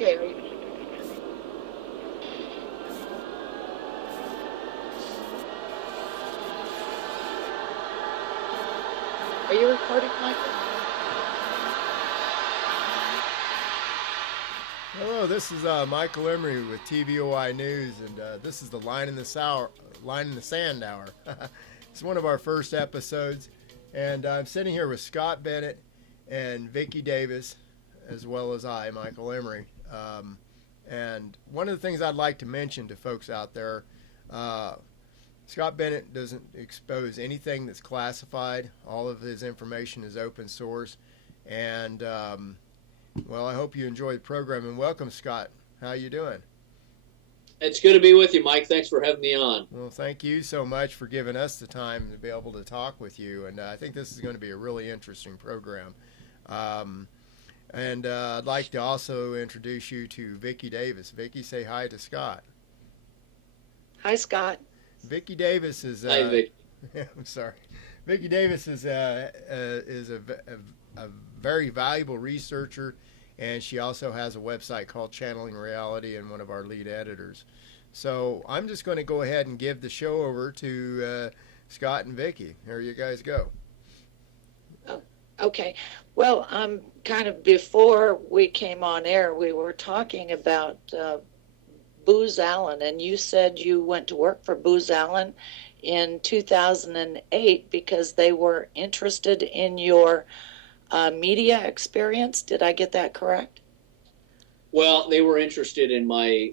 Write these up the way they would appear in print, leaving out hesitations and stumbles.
Okay, are you recording, Michael? Hello, this is Michael Emery with TVOI News, and this is the Line in the Sand Hour. It's one of our first episodes, and I'm sitting here with Scott Bennett and Vicki Davis, as well as I, Michael Emery. And one of the things I'd like to mention to folks out there, Scott Bennett doesn't expose anything that's classified. All of his information is open source, and well, I hope you enjoy the program, and welcome, Scott. How you doing? It's good to be with you, Mike. Thanks for having me on. Well, thank you so much for giving us the time to be able to talk with you, and I think this is going to be a really interesting program. And I'd like to also introduce you to Vicki Davis. Vicki, say hi to Scott. Hi, Scott. Vicki Davis is. Hi, Vic. I'm sorry. Vicki Davis is a very valuable researcher, and she also has a website called Channeling Reality, and one of our lead editors. So I'm just going to go ahead and give the show over to Scott and Vicki. Here you guys go. Oh, okay. Well, kind of before we came on air, we were talking about Booz Allen, and you said you went to work for Booz Allen in 2008 because they were interested in your media experience. Did I get that correct? Well, they were interested in my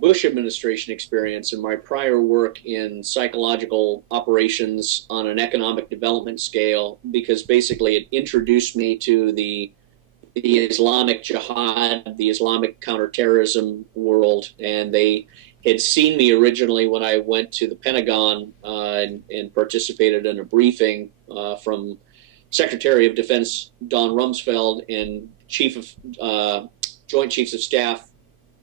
Bush administration experience and my prior work in psychological operations on an economic development scale, because basically it introduced me to the Islamic jihad, the Islamic counterterrorism world, and they had seen me originally when I went to the Pentagon and participated in a briefing from Secretary of Defense Don Rumsfeld and Joint Chiefs of Staff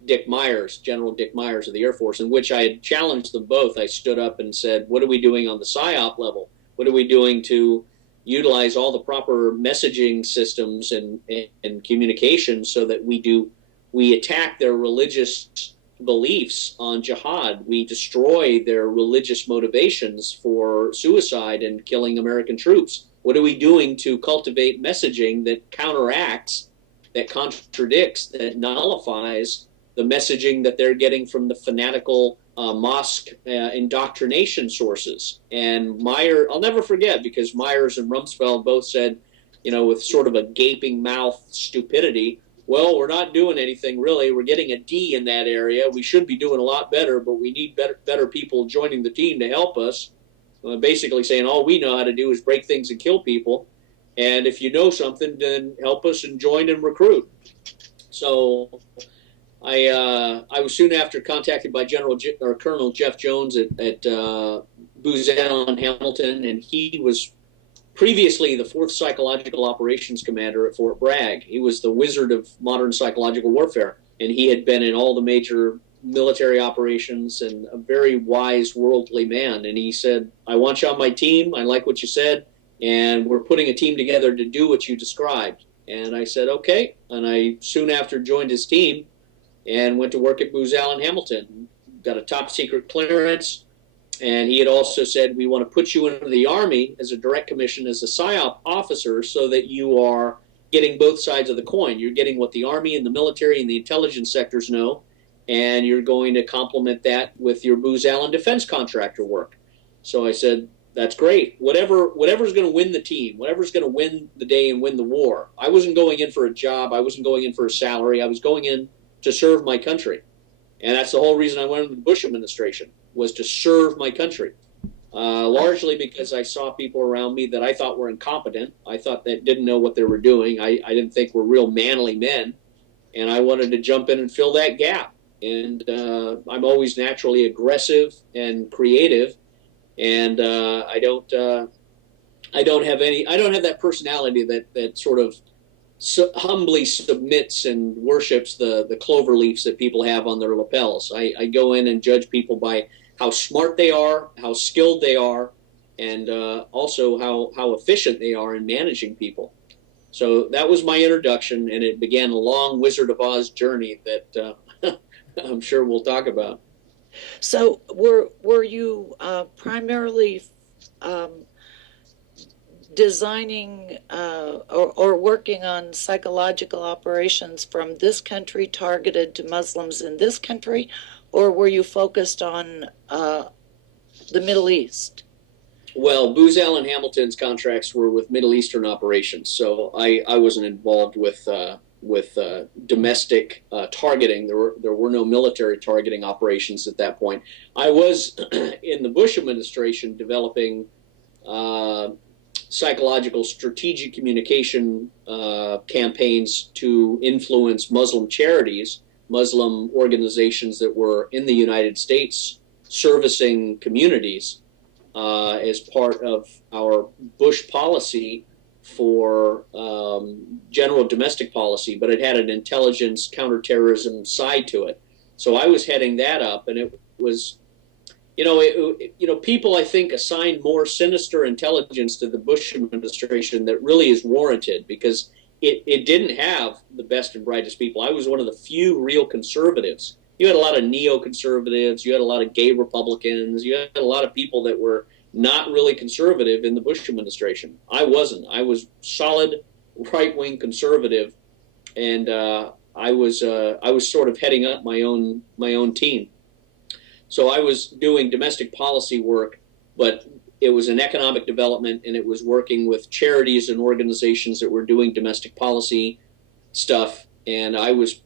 General Dick Myers of the Air Force, in which I had challenged them both. I stood up and said, what are we doing on the PSYOP level? What are we doing to utilize all the proper messaging systems and communication so that we attack their religious beliefs on jihad? We destroy their religious motivations for suicide and killing American troops. What are we doing to cultivate messaging that counteracts, that contradicts, that nullifies the messaging that they're getting from the fanatical mosque indoctrination sources? And I'll never forget, because Myers and Rumsfeld both said, with sort of a gaping mouth stupidity, well, we're not doing anything really. We're getting a D in that area. We should be doing a lot better, but we need better people joining the team to help us. Basically saying all we know how to do is break things and kill people. And if you know something, then help us and join and recruit. So I was soon after contacted by Colonel Jeff Jones at Booz Allen Hamilton, and he was previously the 4th Psychological Operations Commander at Fort Bragg. He was the wizard of modern psychological warfare, and he had been in all the major military operations, and a very wise, worldly man. And he said, I want you on my team. I like what you said, and we're putting a team together to do what you described. And I said, okay. And I soon after joined his team and went to work at Booz Allen Hamilton. Got a top secret clearance. And he had also said, we want to put you into the Army as a direct commission as a PSYOP officer so that you are getting both sides of the coin. You're getting what the Army and the military and the intelligence sectors know, and you're going to complement that with your Booz Allen defense contractor work. So I said, that's great. Whatever's going to win the team, whatever's going to win the day and win the war. I wasn't going in for a job. I wasn't going in for a salary. I was going in to serve my country. And that's the whole reason I went into the Bush administration, was to serve my country. Largely because I saw people around me that I thought were incompetent. I thought that didn't know what they were doing. I didn't think were real manly men. And I wanted to jump in and fill that gap. And I'm always naturally aggressive and creative, and I don't have that personality that sort of humbly submits and worships the clover leaves that people have on their lapels. I go in and judge people by how smart they are, how skilled they are, and also how efficient they are in managing people. So that was my introduction, and it began a long Wizard of Oz journey that I'm sure we'll talk about. So were you primarily designing or working on psychological operations from this country targeted to Muslims in this country, or were you focused on the Middle East? Well, Booz Allen Hamilton's contracts were with Middle Eastern operations, so I wasn't involved with domestic targeting. There were no military targeting operations at that point. I was in the Bush administration developing psychological strategic communication campaigns to influence Muslim charities, Muslim organizations that were in the United States servicing communities as part of our Bush policy for general domestic policy, but it had an intelligence counterterrorism side to it. So I was heading that up, and it was, people I think assign more sinister intelligence to the Bush administration that really is warranted, because it didn't have the best and brightest people. I was one of the few real conservatives. You had a lot of neoconservatives, you had a lot of gay Republicans, you had a lot of people that were not really conservative in the Bush administration. I wasn't. I was solid right-wing conservative, and I was sort of heading up my own team. So I was doing domestic policy work, but it was in economic development, and it was working with charities and organizations that were doing domestic policy stuff, and I was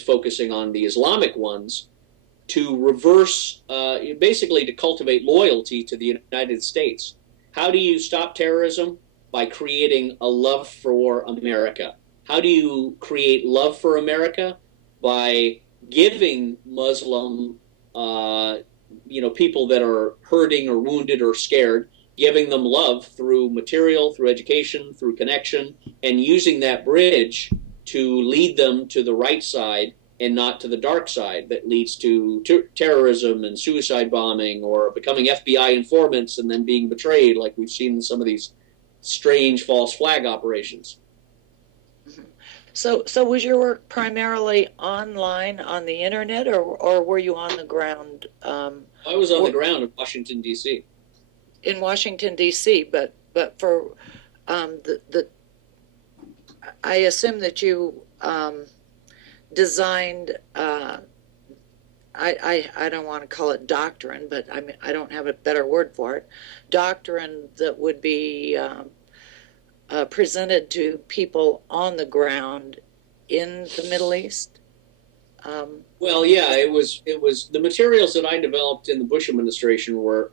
focusing on the Islamic ones to reverse, basically to cultivate loyalty to the United States. How do you stop terrorism? By creating a love for America. How do you create love for America? By giving Muslim, people that are hurting or wounded or scared, giving them love through material, through education, through connection, and using that bridge to lead them to the right side and not to the dark side that leads to terrorism and suicide bombing, or becoming FBI informants and then being betrayed, like we've seen in some of these strange false flag operations. So was your work primarily online on the internet, or were you on the ground? I was on the ground in Washington, D.C. In Washington, D.C., but for I assume that you designed, I don't want to call it doctrine, but I mean, I don't have a better word for it, doctrine that would be presented to people on the ground in the Middle East? Well, yeah, it was the materials that I developed in the Bush administration were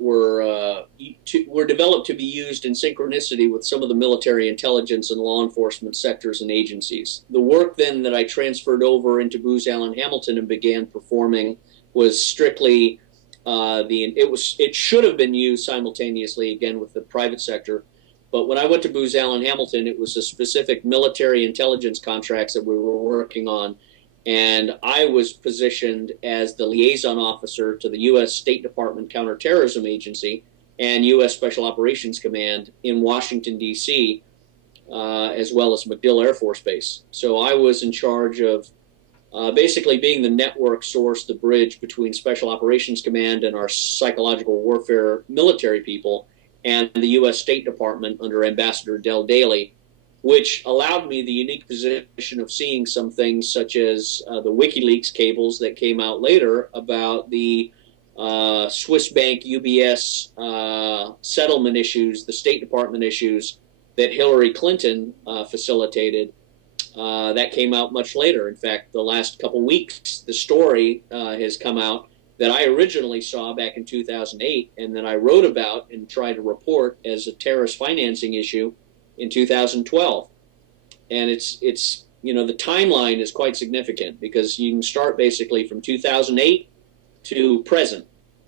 developed to be used in synchronicity with some of the military intelligence and law enforcement sectors and agencies. The work then that I transferred over into Booz Allen Hamilton and began performing was strictly it should have been used simultaneously again with the private sector. But when I went to Booz Allen Hamilton, it was the specific military intelligence contracts that we were working on. And I was positioned as the liaison officer to the U.S. State Department Counterterrorism Agency and U.S. Special Operations Command in Washington, D.C., as well as MacDill Air Force Base. So I was in charge of basically being the network source, the bridge between Special Operations Command and our psychological warfare military people and the U.S. State Department under Ambassador Del Daly, which allowed me the unique position of seeing some things such as the WikiLeaks cables that came out later about the Swiss bank UBS settlement issues, the State Department issues that Hillary Clinton facilitated. That came out much later. In fact, the last couple weeks, the story has come out that I originally saw back in 2008, and then I wrote about and tried to report as a terrorist financing issue in 2012. And it's the timeline is quite significant, because you can start basically from 2008 to present,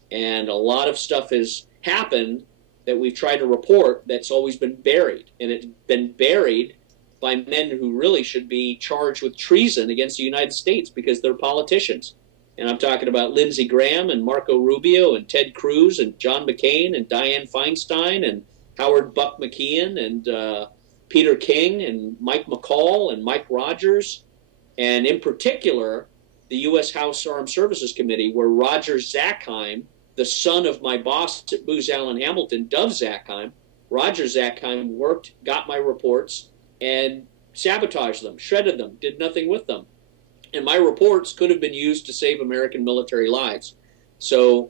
and a lot of stuff has happened that we've tried to report that's always been buried, and it's been buried by men who really should be charged with treason against the United States because they're politicians. And I'm talking about Lindsey Graham and Marco Rubio and Ted Cruz and John McCain and Dianne Feinstein and Howard Buck McKeon and Peter King and Mike McCall and Mike Rogers, and in particular, the U.S. House Armed Services Committee, where Roger Zackheim, the son of my boss at Booz Allen Hamilton, Dov Zackheim, Roger Zackheim got my reports and sabotaged them, shredded them, did nothing with them. And my reports could have been used to save American military lives. So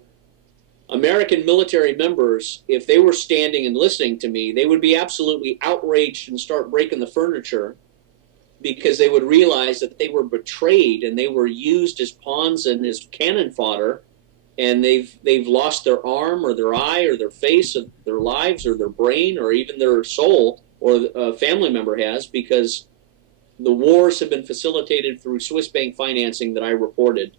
American military members, if they were standing and listening to me, they would be absolutely outraged and start breaking the furniture, because they would realize that they were betrayed and they were used as pawns and as cannon fodder, and they've lost their arm or their eye or their face or their lives or their brain or even their soul, or a family member has, because the wars have been facilitated through Swiss bank financing that I reported,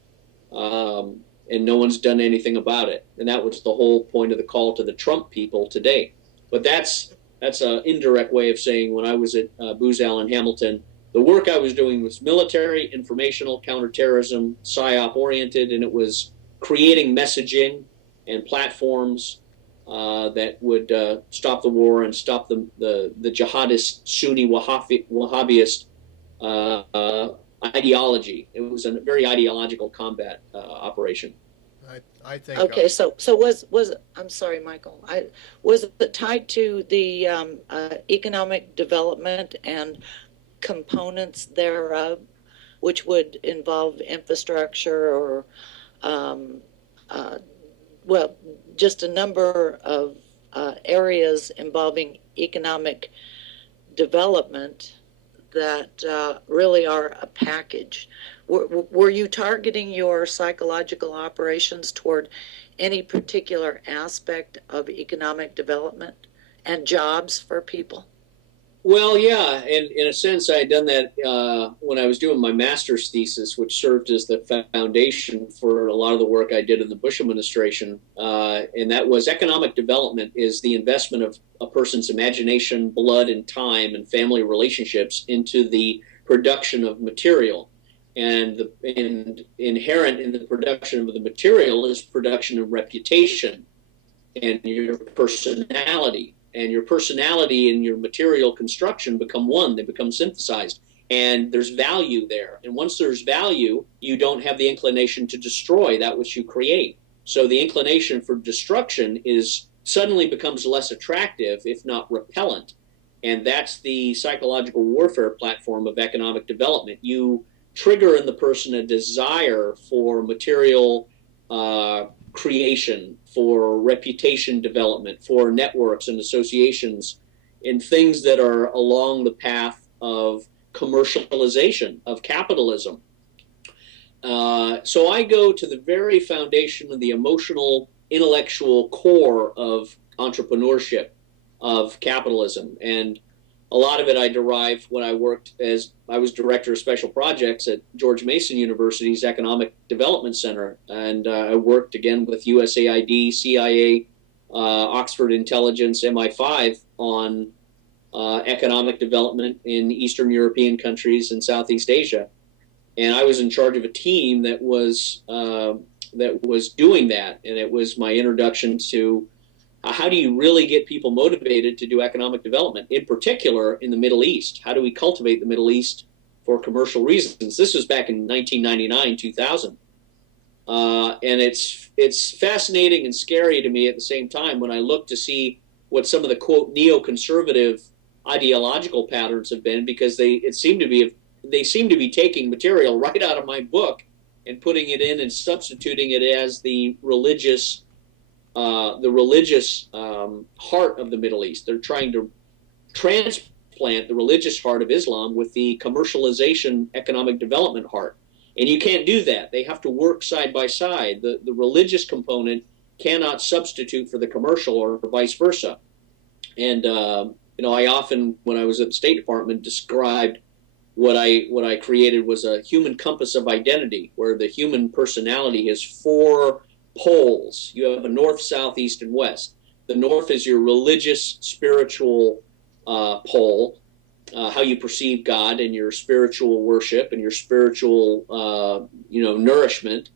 and no one's done anything about it. And that was the whole point of the call to the Trump people today. But that's an indirect way of saying, when I was at Booz Allen Hamilton, the work I was doing was military, informational, counterterrorism, PSYOP oriented, and it was creating messaging and platforms that would stop the war and stop the jihadist, Sunni Wahhabist ideology. It was a very ideological combat operation. I think. Okay, so was I'm sorry, Michael. Was it tied to the economic development and components thereof, which would involve infrastructure or, well, just a number of areas involving economic development that really are a package? Were you targeting your psychological operations toward any particular aspect of economic development and jobs for people? Well, yeah, and in a sense, I had done that when I was doing my master's thesis, which served as the foundation for a lot of the work I did in the Bush administration. And that was economic development is the investment of a person's imagination, blood, and time and family relationships into the production of material. And inherent in the production of the material is production of reputation and your personality. And your personality and your material construction become one. They become synthesized. And there's value there. And once there's value, you don't have the inclination to destroy that which you create. So the inclination for destruction suddenly becomes less attractive, if not repellent. And that's the psychological warfare platform of economic development. You trigger in the person a desire for material creation, for reputation development, for networks and associations, and things that are along the path of commercialization, of capitalism. So I go to the very foundation of the emotional, intellectual core of entrepreneurship, of capitalism. And a lot of it I derived when I was director of special projects at George Mason University's Economic Development Center. And I worked again with USAID, CIA, Oxford Intelligence, MI5 on economic development in Eastern European countries and Southeast Asia. And I was in charge of a team that was doing that. And it was my introduction to how do you really get people motivated to do economic development, in particular in the Middle East? How do we cultivate the Middle East for commercial reasons? This was back in 1999, 2000. And it's fascinating and scary to me at the same time when I look to see what some of the, quote, neoconservative ideological patterns have been, because they seem to be taking material right out of my book and putting it in and substituting it as the religious heart of the Middle East. They're trying to transplant the religious heart of Islam with the commercialization economic development heart. And you can't do that. They have to work side by side. The religious component cannot substitute for the commercial or vice versa. And, I often, when I was at the State Department, described what I created was a human compass of identity, where the human personality has four poles. You have a north, south, east, and west. The north is your religious, spiritual pole, how you perceive God and your spiritual worship and your spiritual, nourishment,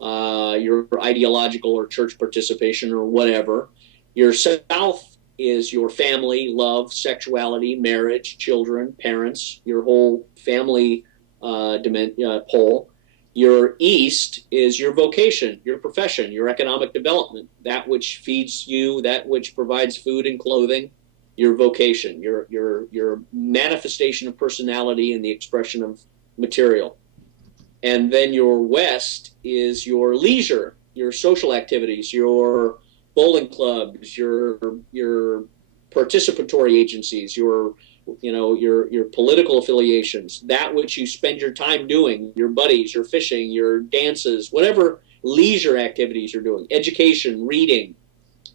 your ideological or church participation or whatever. Your south is your family, love, sexuality, marriage, children, parents, your whole family pole. Your east is your vocation, your profession, your economic development, that which feeds you, that which provides food and clothing, your vocation, your manifestation of personality and the expression of material. And then your west is your leisure, your social activities, your bowling clubs, your participatory agencies, your political affiliations, that which you spend your time doing, your buddies, your fishing, your dances, whatever leisure activities you're doing, education, reading.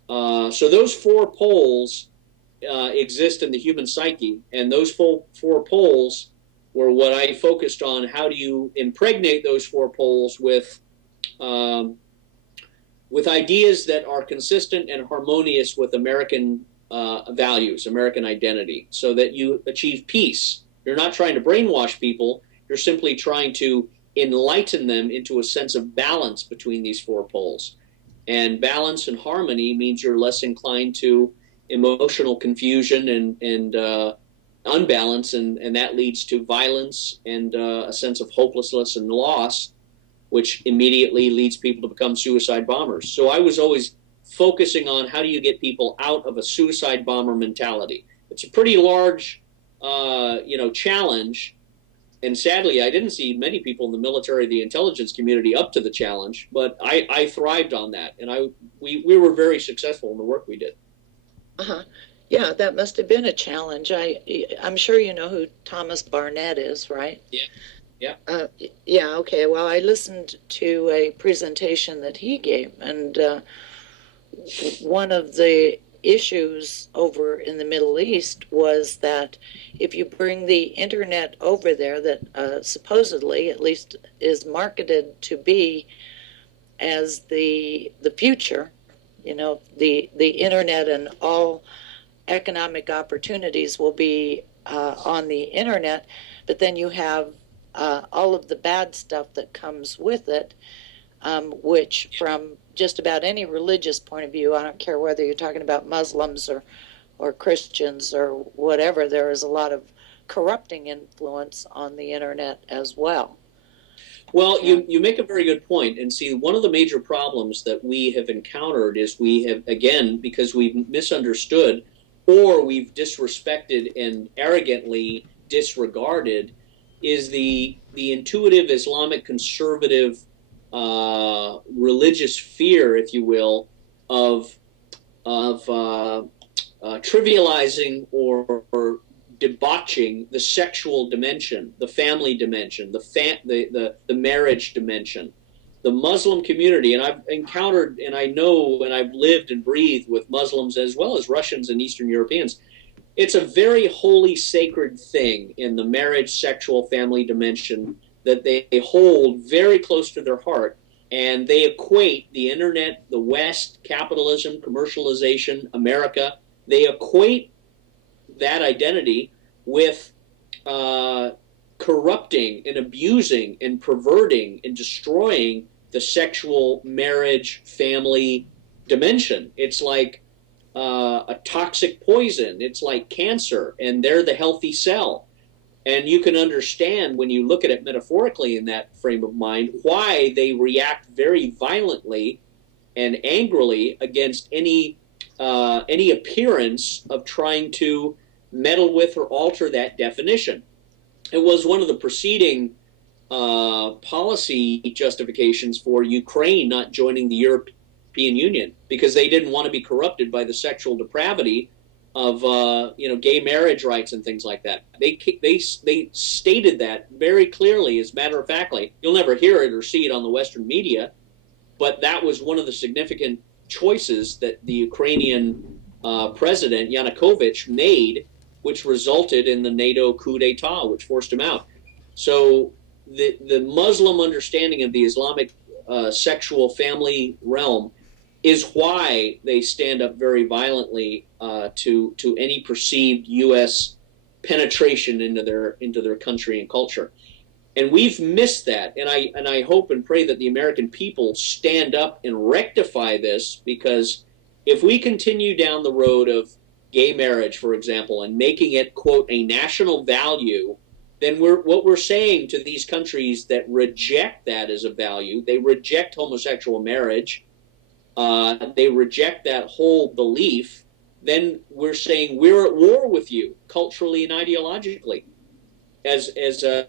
So those four poles exist in the human psyche, and those four poles were what I focused on. How do you impregnate those four poles with ideas that are consistent and harmonious with American values, American identity, so that you achieve peace. You're not trying to brainwash people. You're simply trying to enlighten them into a sense of balance between these four poles. And balance and harmony means you're less inclined to emotional confusion and unbalance, and that leads to violence and a sense of hopelessness and loss, which immediately leads people to become suicide bombers. So I was always focusing on how do you get people out of a suicide bomber mentality. It's a pretty large, challenge, and sadly, I didn't see many people in the military, the intelligence community, up to the challenge. But I thrived on that, and we were very successful in the work we did. Yeah, that must have been a challenge. I'm sure you know who Thomas Barnett is, right? Yeah. Yeah. Okay. Well, I listened to a presentation that he gave, and one of the issues over in the Middle East was that if you bring the internet over there, that supposedly, at least, is marketed to be as the future, the internet and all economic opportunities will be on the internet, but then you have all of the bad stuff that comes with it, which from just about any religious point of view, I don't care whether you're talking about Muslims or Christians or whatever, there is a lot of corrupting influence on the internet as well. Well, you make a very good point. And see, one of the major problems that we have encountered is we have, again, because we've misunderstood or we've disrespected and arrogantly disregarded, is the intuitive Islamic conservative religious fear, if you will, of trivializing or debauching the sexual dimension, the family dimension, the marriage dimension. The Muslim community, and I've encountered, and I know, and I've lived and breathed with Muslims as well as Russians and Eastern Europeans. It's a very holy, sacred thing in the marriage, sexual, family dimension that they hold very close to their heart, and they equate the internet, the West, capitalism, commercialization, America, they equate that identity with corrupting and abusing and perverting and destroying the sexual, marriage, family dimension. It's like a toxic poison. It's like cancer, and they're the healthy cell. And you can understand when you look at it metaphorically in that frame of mind why they react very violently and angrily against any appearance of trying to meddle with or alter that definition. It was one of the preceding policy justifications for Ukraine not joining the European Union, because they didn't want to be corrupted by the sexual depravity of gay marriage rights and things like that. They stated that very clearly, as a matter of factly. You'll never hear it or see it on the Western media, but that was one of the significant choices that the Ukrainian president Yanukovych made, which resulted in the NATO coup d'etat, which forced him out. So the Muslim understanding of the Islamic sexual family realm is why they stand up very violently to any perceived U.S. penetration into their country and culture. And we've missed that. And I hope and pray that the American people stand up and rectify this, because if we continue down the road of gay marriage, for example, and making it, quote, a national value, then what we're saying to these countries that reject that as a value, they reject homosexual marriage, they reject that whole belief, then we're saying we're at war with you culturally and ideologically as a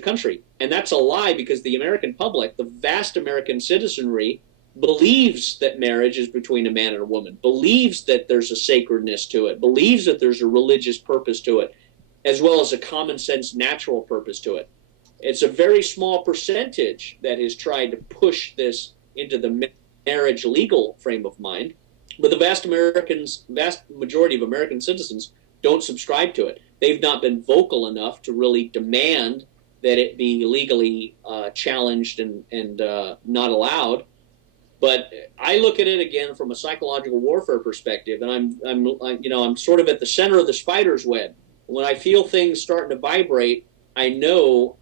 country. And that's a lie, because the American public, the vast American citizenry, believes that marriage is between a man and a woman, believes that there's a sacredness to it, believes that there's a religious purpose to it, as well as a common sense natural purpose to it. It's a very small percentage that has tried to push this into the marriage legal frame of mind, but the vast majority of American citizens don't subscribe to it. They've not been vocal enough to really demand that it be legally challenged and not allowed. But I look at it again from a psychological warfare perspective, and I'm sort of at the center of the spider's web. When I feel things starting to vibrate, I know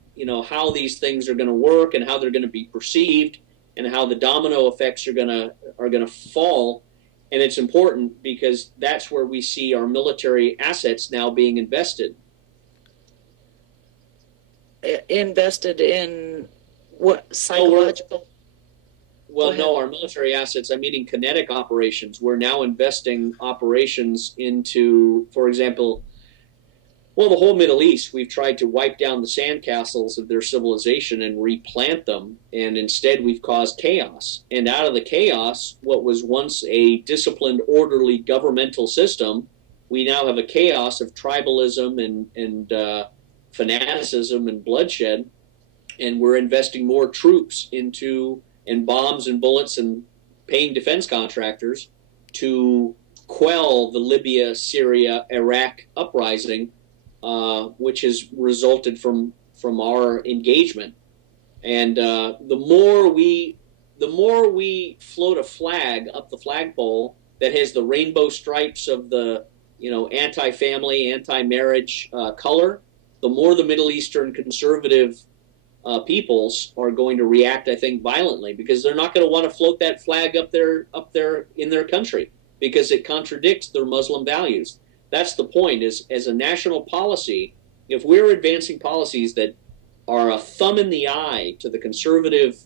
how these things are going to work and how they're going to be perceived and how the domino effects are going to fall. And it's important because that's where we see our military assets now being invested. Invested in what, psychological? Well, no, our military assets, I'm meaning kinetic operations. We're now investing operations into, for example, well, the whole Middle East. We've tried to wipe down the sandcastles of their civilization and replant them, and instead we've caused chaos. And out of the chaos, what was once a disciplined, orderly governmental system, we now have a chaos of tribalism and fanaticism and bloodshed, and we're investing more troops into, and bombs and bullets and paying defense contractors to quell the Libya, Syria, Iraq uprising, which has resulted from our engagement. And the more we float a flag up the flagpole that has the rainbow stripes of the anti-family, anti-marriage color, the more the Middle Eastern conservative peoples are going to react, I think, violently, because they're not going to want to float that flag up there in their country because it contradicts their Muslim values. That's the point, is as a national policy, if we're advancing policies that are a thumb in the eye to the conservative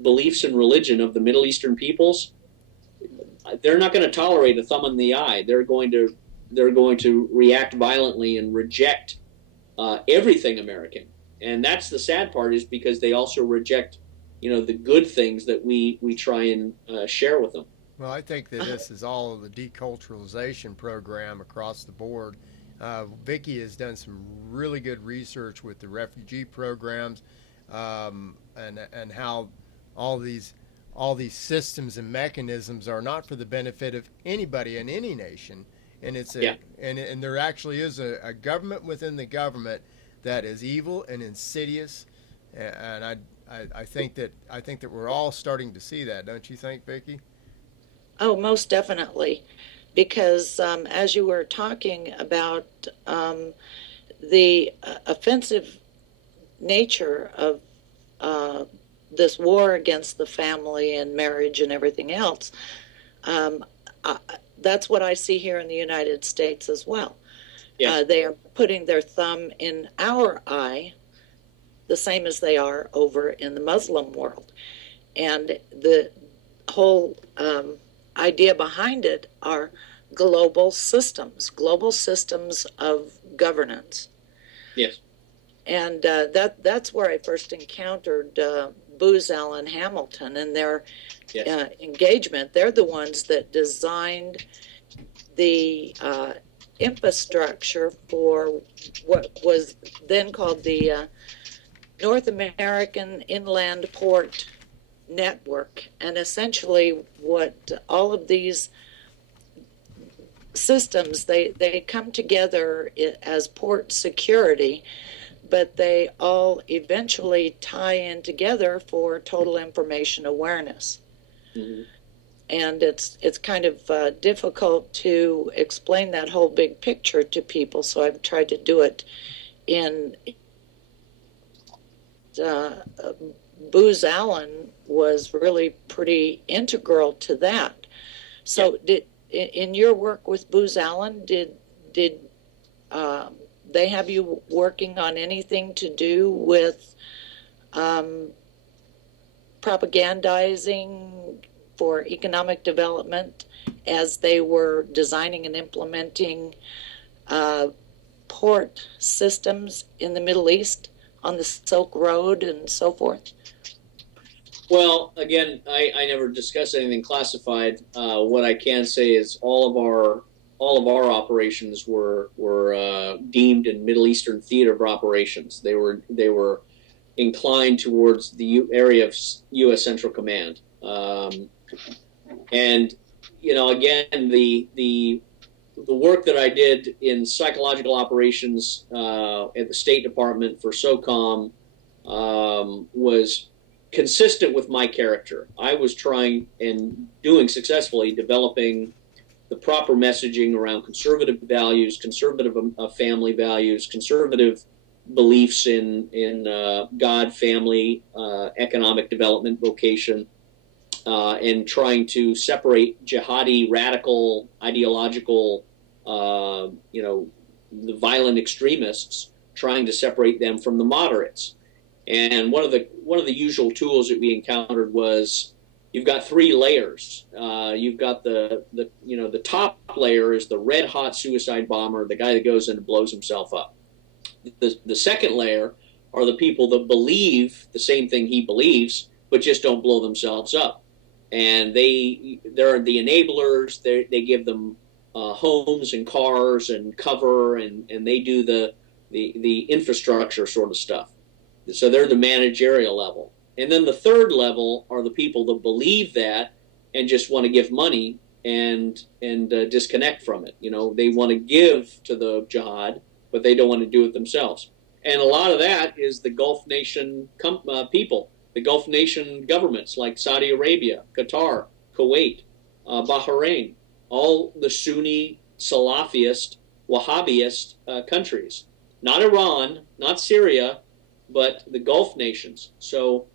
beliefs and religion of the Middle Eastern peoples, they're not going to tolerate a thumb in the eye. They're going to react violently and reject everything American. And that's the sad part, is because they also reject, the good things that we try and share with them. Well, I think that this is all of the deculturalization program across the board. Vicki has done some really good research with the refugee programs, and how all these systems and mechanisms are not for the benefit of anybody in any nation, and and there actually is a government within the government that is evil and insidious, and I think that we're all starting to see that, don't you think, Vicki? Oh, most definitely, because as you were talking about the offensive nature of this war against the family and marriage and everything else, that's what I see here in the United States as well. Yeah. They are putting their thumb in our eye, the same as they are over in the Muslim world. And the whole idea behind it are global systems of governance. Yes. And that's where I first encountered Booz Allen Hamilton and their engagement. They're the ones that designed the infrastructure for what was then called the North American Inland Port Network. And essentially what all of these systems, they come together as port security, but they all eventually tie in together for total information awareness. Mm-hmm. And it's kind of difficult to explain that whole big picture to people, so I've tried to do it in Booz Allen was really pretty integral to that. So in your work with Booz Allen, did they have you working on anything to do with propagandizing for economic development as they were designing and implementing port systems in the Middle East on the Silk Road and so forth? Well, again, I never discussed anything classified. What I can say is all of our operations were deemed in Middle Eastern theater of operations. They were inclined towards the area of U.S. Central Command, and again, the work that I did in psychological operations at the State Department for SOCOM was consistent with my character. I was trying and doing successfully developing the proper messaging around conservative values, conservative family values, conservative beliefs in God, family, economic development, vocation, and trying to separate jihadi, radical, ideological, the violent extremists, trying to separate them from the moderates. And one of the usual tools that we encountered was you've got three layers. You've got the top layer is the red hot suicide bomber, the guy that goes in and blows himself up. The second layer are the people that believe the same thing he believes, but just don't blow themselves up. And they're the enablers. They give them homes and cars and cover, and they do the infrastructure sort of stuff. So they're the managerial level. And then the third level are the people that believe that and just want to give money and disconnect from it. They want to give to the jihad, but they don't want to do it themselves. And a lot of that is the Gulf nation people, the Gulf nation governments like Saudi Arabia, Qatar, Kuwait, Bahrain, all the Sunni, Salafist, Wahhabist countries. Not Iran, not Syria, but the Gulf nations. So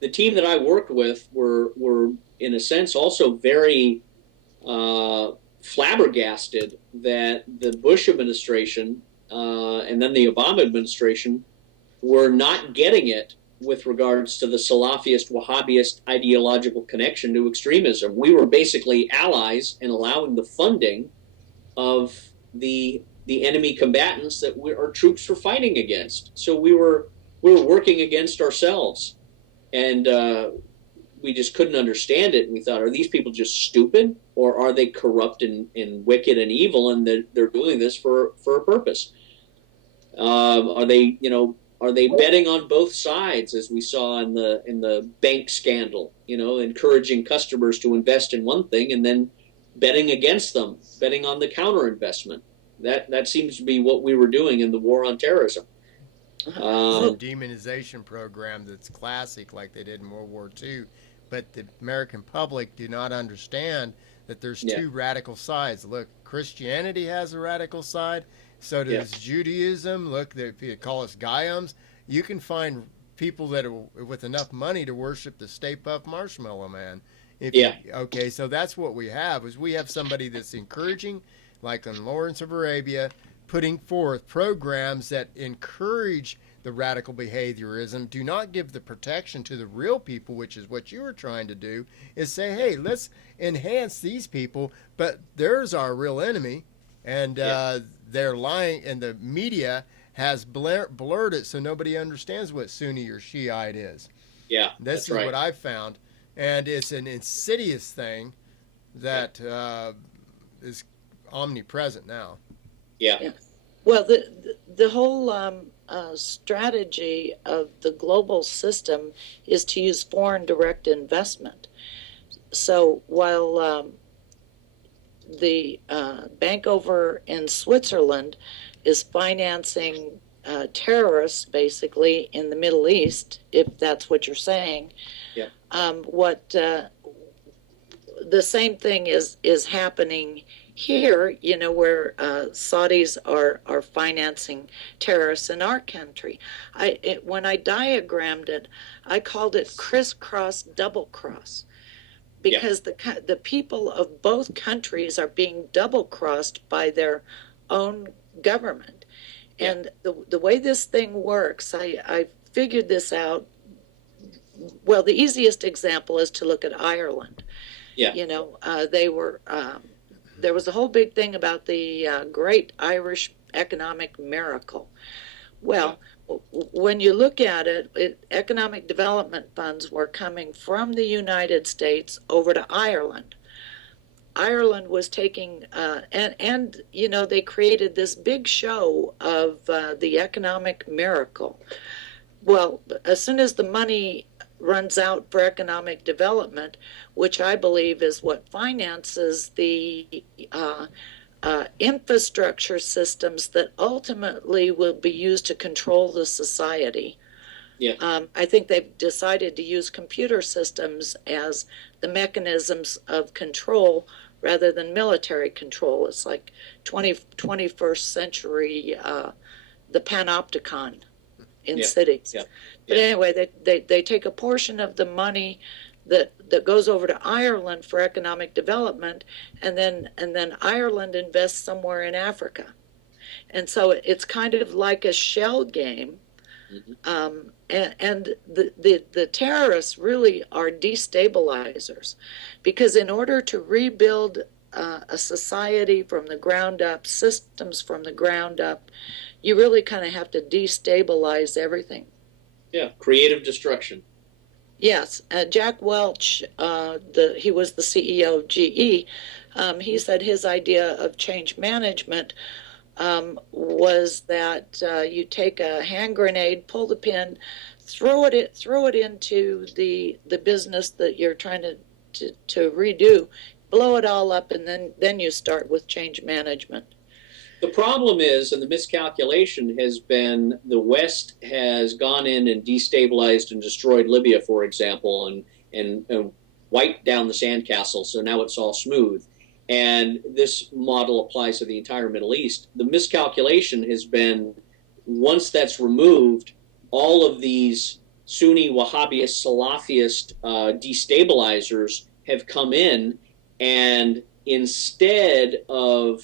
the team that I worked with were in a sense also very flabbergasted that the Bush administration and then the Obama administration were not getting it with regards to the Salafist, Wahhabist ideological connection to extremism. We were basically allies in allowing the funding of the enemy combatants that our troops were fighting against. So we were working against ourselves, and we just couldn't understand it. And we thought, are these people just stupid, or are they corrupt and wicked and evil, and they're doing this for a purpose? Are they betting on both sides, as we saw in the bank scandal? Encouraging customers to invest in one thing and then betting against them, betting on the counter investment. That seems to be what we were doing in the war on terrorism. It's a demonization program that's classic, like they did in World War II. But the American public do not understand that there's two radical sides. Look, Christianity has a radical side. So does Judaism. Look, they call us Gaiams. You can find people that are with enough money to worship the Stay Puft Marshmallow Man. Okay, so that's what we have, is we have somebody that's encouraging, like in Lawrence of Arabia, putting forth programs that encourage the radical behaviorism, do not give the protection to the real people, which is what you were trying to do, is say, hey, let's enhance these people, but there's our real enemy, and they're lying, and the media has blurred it so nobody understands what Sunni or Shiite is. Yeah, this is right. What I've found, and it's an insidious thing that is omnipresent now. Yeah. Well, the whole strategy of the global system is to use foreign direct investment. So while the bank over in Switzerland is financing terrorists, basically, in the Middle East, if that's what you're saying, the same thing is happening here, where Saudis are financing terrorists in our country. When I diagrammed it, I called it crisscross, double cross. because the people of both countries are being double-crossed by their own government. Yeah. And the way this thing works, I figured this out. Well, the easiest example is to look at Ireland. Yeah. You know, there was a whole big thing about the great Irish economic miracle. Well, when you look at it, economic development funds were coming from the United States over to Ireland. Ireland was taking, and you know, they created this big show of the economic miracle. Well, as soon as the money runs out for economic development, which I believe is what finances the infrastructure systems that ultimately will be used to control the society. Yeah. I think they've decided to use computer systems as the mechanisms of control rather than military control. It's like 21st century, the panopticon in cities. Yeah. But anyway, they take a portion of the money that goes over to Ireland for economic development, and then Ireland invests somewhere in Africa. And so it's kind of like a shell game. Mm-hmm. And the terrorists really are destabilizers, because in order to rebuild a society from the ground up, systems from the ground up, you really kind of have to destabilize everything. Yeah, creative destruction. Yes, Jack Welch, he was the CEO of GE. He said his idea of change management was that you take a hand grenade, pull the pin, throw it into the business that you're trying to redo, blow it all up, and then you start with change management. The problem is, and the miscalculation has been, the West has gone in and destabilized and destroyed Libya, for example, and wiped down the sandcastle, so now it's all smooth. And this model applies to the entire Middle East. The miscalculation has been, once that's removed, all of these Sunni Wahhabist Salafist destabilizers have come in, and instead of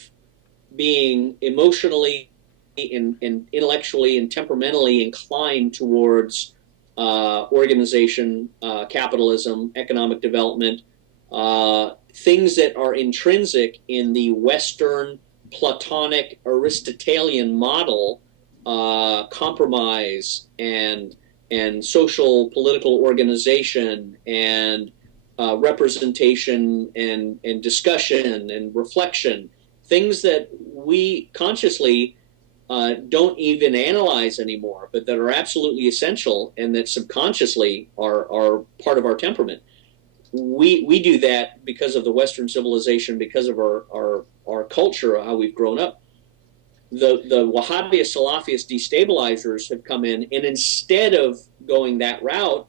being emotionally and intellectually and temperamentally inclined towards organization, capitalism, economic development, things that are intrinsic in the Western Platonic Aristotelian model, compromise and social political organization and representation and discussion and reflection, things that we consciously don't even analyze anymore, but that are absolutely essential and that subconsciously are part of our temperament. We do that because of the Western civilization, because of our culture, how we've grown up. The Wahhabist Salafist destabilizers have come in, and instead of going that route,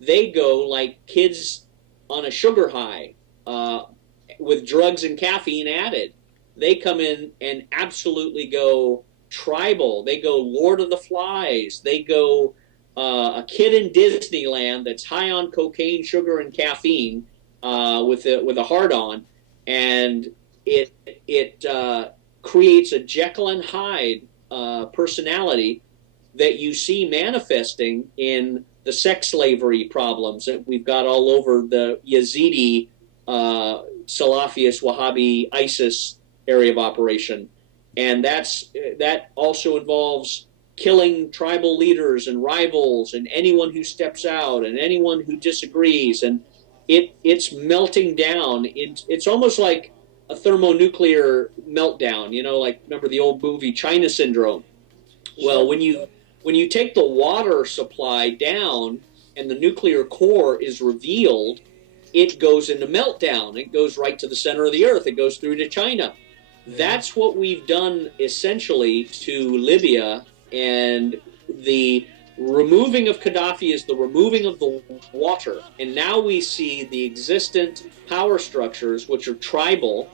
they go like kids on a sugar high with drugs and caffeine added. They come in and absolutely go tribal. They go Lord of the Flies. They go a kid in Disneyland that's high on cocaine, sugar, and caffeine with a hard-on, and it creates a Jekyll and Hyde personality that you see manifesting in the sex slavery problems that we've got all over the Yazidi, Salafist, Wahhabi, ISIS area of operation. And that also involves killing tribal leaders and rivals and anyone who steps out and anyone who disagrees. And it's melting down. It's almost like a thermonuclear meltdown, like remember the old movie China Syndrome? Well, when you take the water supply down and the nuclear core is revealed, it goes into meltdown. It goes right to the center of the earth. It goes through to China. That's what we've done essentially to Libya, and the removing of Gaddafi is the removing of the water. And now we see the existent power structures, which are tribal,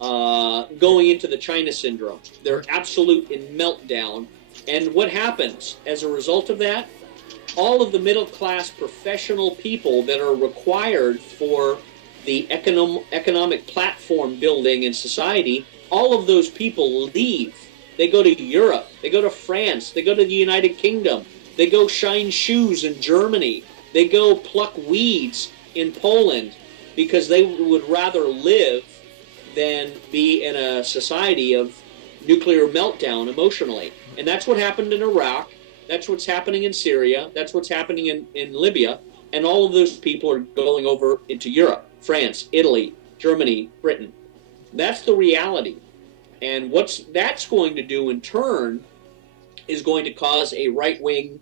going into the China Syndrome. They're absolute in meltdown. And what happens as a result of that? All of the middle-class professional people that are required for the economic platform building in society, all of those people leave. They go to Europe, they go to France, they go to the United Kingdom, they go shine shoes in Germany, they go pluck weeds in Poland, because they would rather live than be in a society of nuclear meltdown emotionally. And that's what happened in Iraq, that's what's happening in Syria, that's what's happening in Libya, and all of those people are going over into Europe, France, Italy, Germany, Britain. That's the reality. And what that's going to do in turn is going to cause a right-wing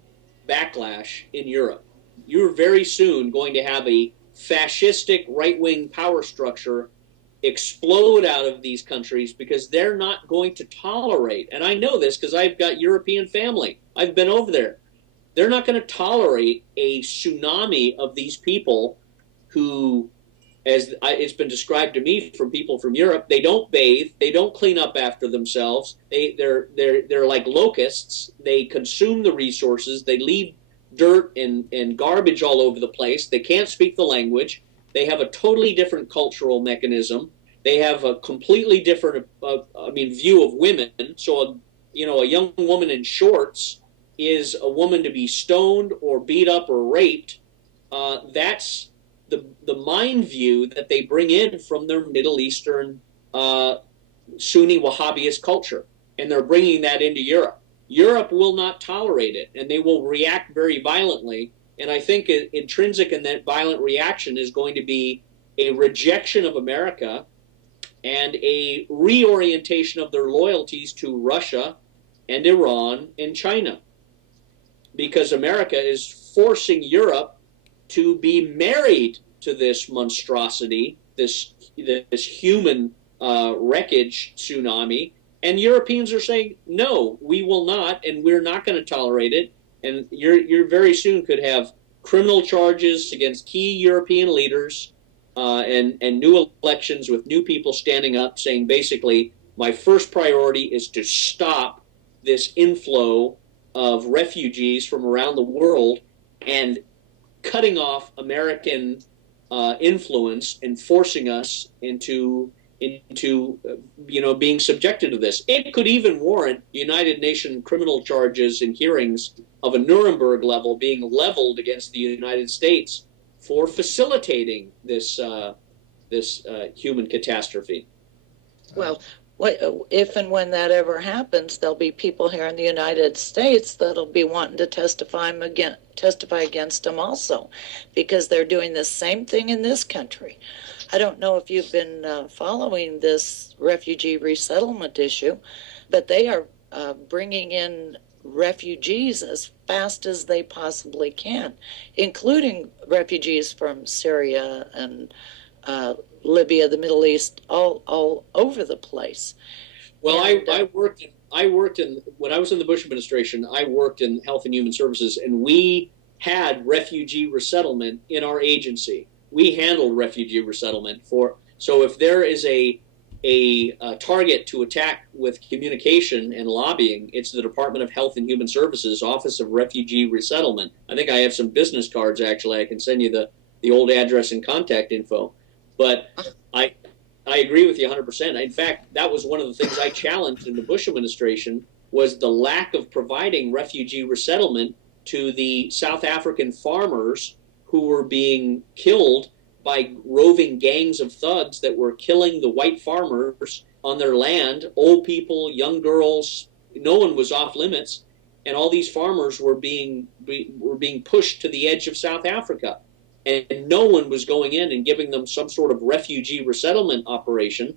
backlash in Europe. You're very soon going to have a fascistic right-wing power structure explode out of these countries, because they're not going to tolerate, and I know this because I've got European family, I've been over there, they're not going to tolerate a tsunami of these people who, as it's been described to me from people from Europe, they don't bathe, they don't clean up after themselves, they're like locusts, they consume the resources, they leave dirt and garbage all over the place, they can't speak the language, they have a totally different cultural mechanism, they have a completely different view of women. So a young woman in shorts is a woman to be stoned or beat up or raped. That's the mind view that they bring in from their Middle Eastern Sunni Wahhabist culture, and they're bringing that into Europe. Europe will not tolerate it, and they will react very violently. And I think intrinsic in that violent reaction is going to be a rejection of America and a reorientation of their loyalties to Russia and Iran and China, because America is forcing Europe to be married to this monstrosity, this human wreckage tsunami. And Europeans are saying, no, we will not, and we're not going to tolerate it. And you're very soon could have criminal charges against key European leaders and new elections with new people standing up saying, basically, my first priority is to stop this inflow of refugees from around the world and cutting off American influence and forcing us into being subjected to this. It could even warrant United Nations criminal charges and hearings of a Nuremberg level being leveled against the United States for facilitating this human catastrophe. Well, if and when that ever happens, there'll be people here in the United States that'll be wanting to testify against them also, because they're doing the same thing in this country. I don't know if you've been following this refugee resettlement issue, but they are bringing in refugees as fast as they possibly can, including refugees from Syria and Libya, the Middle East, all over the place. Well, and, I worked in when I was in the Bush administration. I worked in Health and Human Services, and we had refugee resettlement in our agency. We handled refugee resettlement so if there is a target to attack with communication and lobbying, it's the Department of Health and Human Services Office of Refugee Resettlement. I think I have some business cards, actually. I can send you the old address and contact info. But I agree with you 100%. In fact, that was one of the things I challenged in the Bush administration, was the lack of providing refugee resettlement to the South African farmers who were being killed by roving gangs of thugs that were killing the white farmers on their land, old people, young girls. No one was off limits, and all these farmers were being pushed to the edge of South Africa, and no one was going in and giving them some sort of refugee resettlement operation,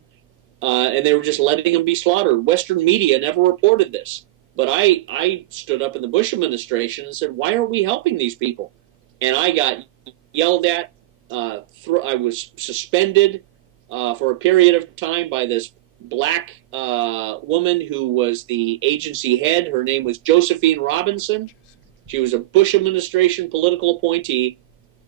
and they were just letting them be slaughtered. Western media never reported this, but I stood up in the Bush administration and said, why aren't we helping these people? And I got yelled at. I was suspended for a period of time by this black woman who was the agency head. Her name was Josephine Robinson. She was a Bush administration political appointee,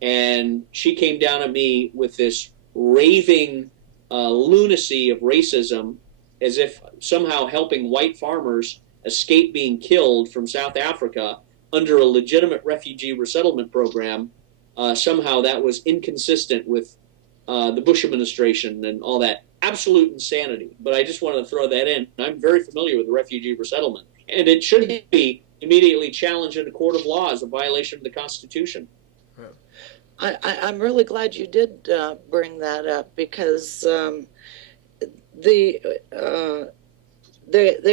and she came down at me with this raving lunacy of racism, as if somehow helping white farmers escape being killed from South Africa under a legitimate refugee resettlement program, somehow that was inconsistent with the Bush administration and all that. Absolute insanity. But I just wanted to throw that in. I'm very familiar with the refugee resettlement, and it should be immediately challenged in a court of law as a violation of the Constitution. I'm really glad you did bring that up, because they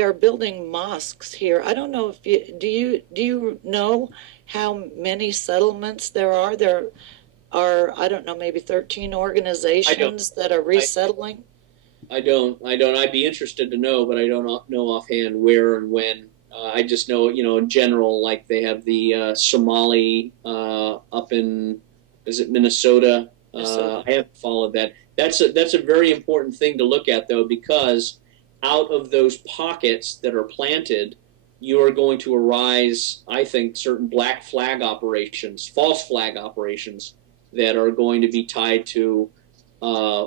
are building mosques here. I don't know if do you know how many settlements there are? There are, I don't know, maybe 13 organizations that are resettling. I don't. I'd be interested to know, but I don't know offhand where and when. I just know, in general, like they have the Somali up in, is it Minnesota? I haven't followed that. That's a very important thing to look at, though, because out of those pockets that are planted, you are going to arise, I think, certain black flag operations, false flag operations that are going to be tied to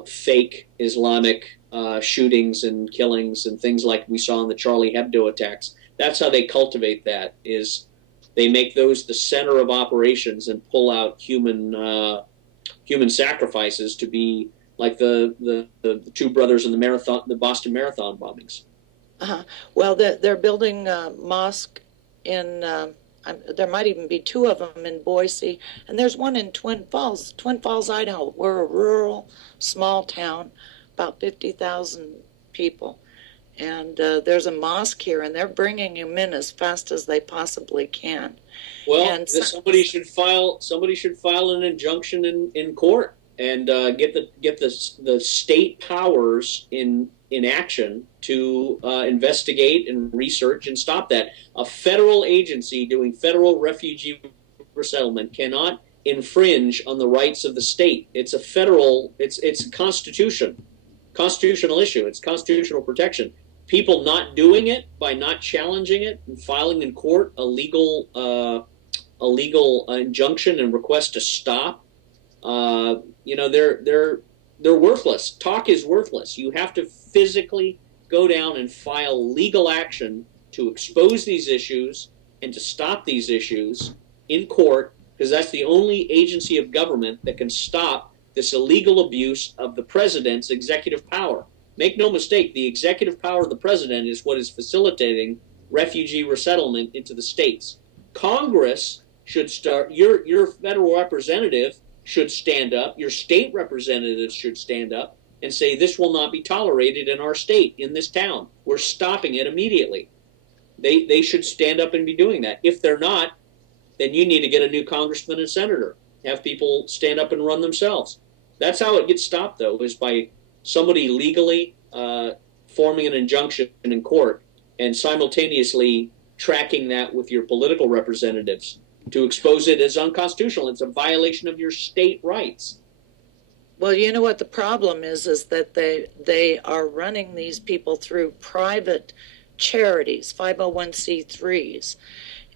fake Islamic shootings and killings and things like we saw in the Charlie Hebdo attacks. That's how they cultivate that, is they make those the center of operations and pull out human sacrifices to be like the two brothers in the Boston Marathon bombings. Well, they're building a mosque in, there might even be two of them in Boise, and there's one in Twin Falls, Idaho. We're a rural, small town, about 50,000 people. And there's a mosque here, and they're bringing them in as fast as they possibly can. Well, and somebody should file an injunction in court and get the state powers in action to investigate and research and stop that. A federal agency doing federal refugee resettlement cannot infringe on the rights of the state. It's a federal. It's a constitutional issue. It's constitutional protection. People not doing it, by not challenging it and filing in court a legal injunction and request to stop, they're worthless. Talk is worthless. You have to physically go down and file legal action to expose these issues and to stop these issues in court, because that's the only agency of government that can stop this illegal abuse of the president's executive power. Make no mistake, the executive power of the president is what is facilitating refugee resettlement into the states. Congress should start, your federal representative should stand up, your state representatives should stand up and say, this will not be tolerated in our state, in this town. We're stopping it immediately. They should stand up and be doing that. If they're not, then you need to get a new congressman and senator. Have people stand up and run themselves. That's how it gets stopped, though, is by somebody legally forming an injunction in court and simultaneously tracking that with your political representatives to expose it as unconstitutional. It's a violation of your state rights. Well, you know what the problem is that they are running these people through private charities, 501c3s.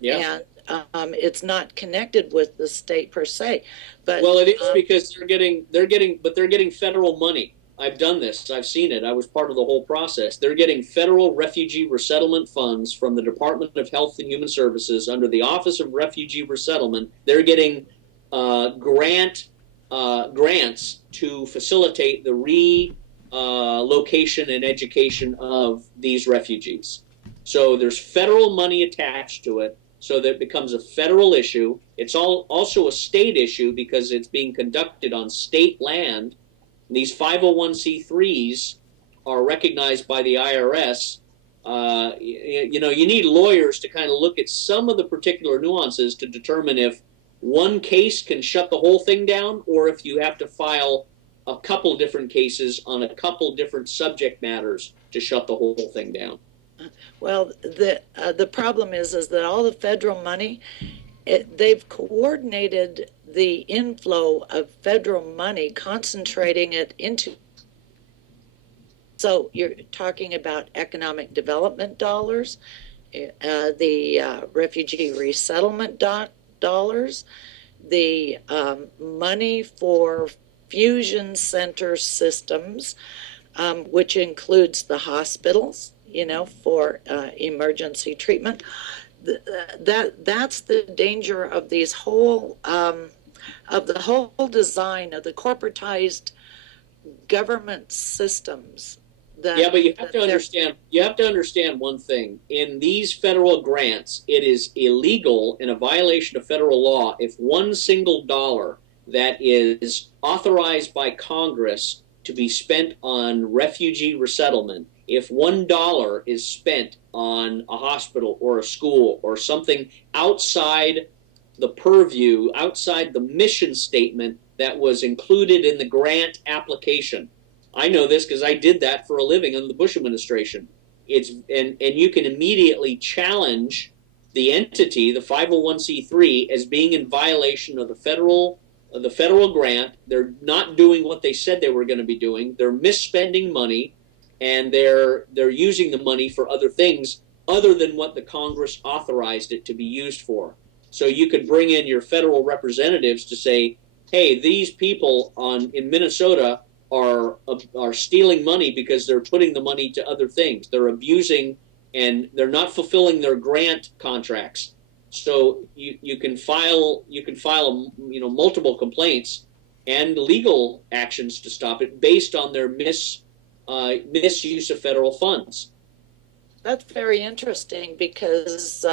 Yeah. And it's not connected with the state per se. But well, it is, because they're getting federal money. I've done this. I've seen it. I was part of the whole process. They're getting federal refugee resettlement funds from the Department of Health and Human Services under the Office of Refugee Resettlement. They're getting grants to facilitate the relocation and education of these refugees. So there's federal money attached to it, so that it becomes a federal issue. It's also a state issue because it's being conducted on state land. These 501c3s are recognized by the IRS. You need lawyers to kind of look at some of the particular nuances to determine if one case can shut the whole thing down, or if you have to file a couple different cases on a couple different subject matters to shut the whole thing down. Well, the problem is that all the federal money, they've coordinated the inflow of federal money, concentrating it into. So you're talking about economic development dollars, the refugee resettlement dollars, the money for fusion center systems, which includes the hospitals, for emergency treatment. That's the danger of these whole of the whole design of the corporatized government systems that. Yeah, but you have to understand. You have to understand one thing. In these federal grants, it is illegal and a violation of federal law if one single dollar that is authorized by Congress to be spent on refugee resettlement, if $1 is spent on a hospital or a school or something outside the purview, outside the mission statement that was included in the grant application. I know this because I did that for a living under the Bush administration. And you can immediately challenge the entity, the 501c3, as being in violation of the federal grant. They're not doing what they said they were going to be doing. They're misspending money, and they're using the money for other things other than what the Congress authorized it to be used for. So you could bring in your federal representatives to say, hey, these people in Minnesota are stealing money because they're putting the money to other things. They're abusing, and they're not fulfilling their grant contracts. So you can file multiple complaints and legal actions to stop it based on their misuse of federal funds. That's very interesting because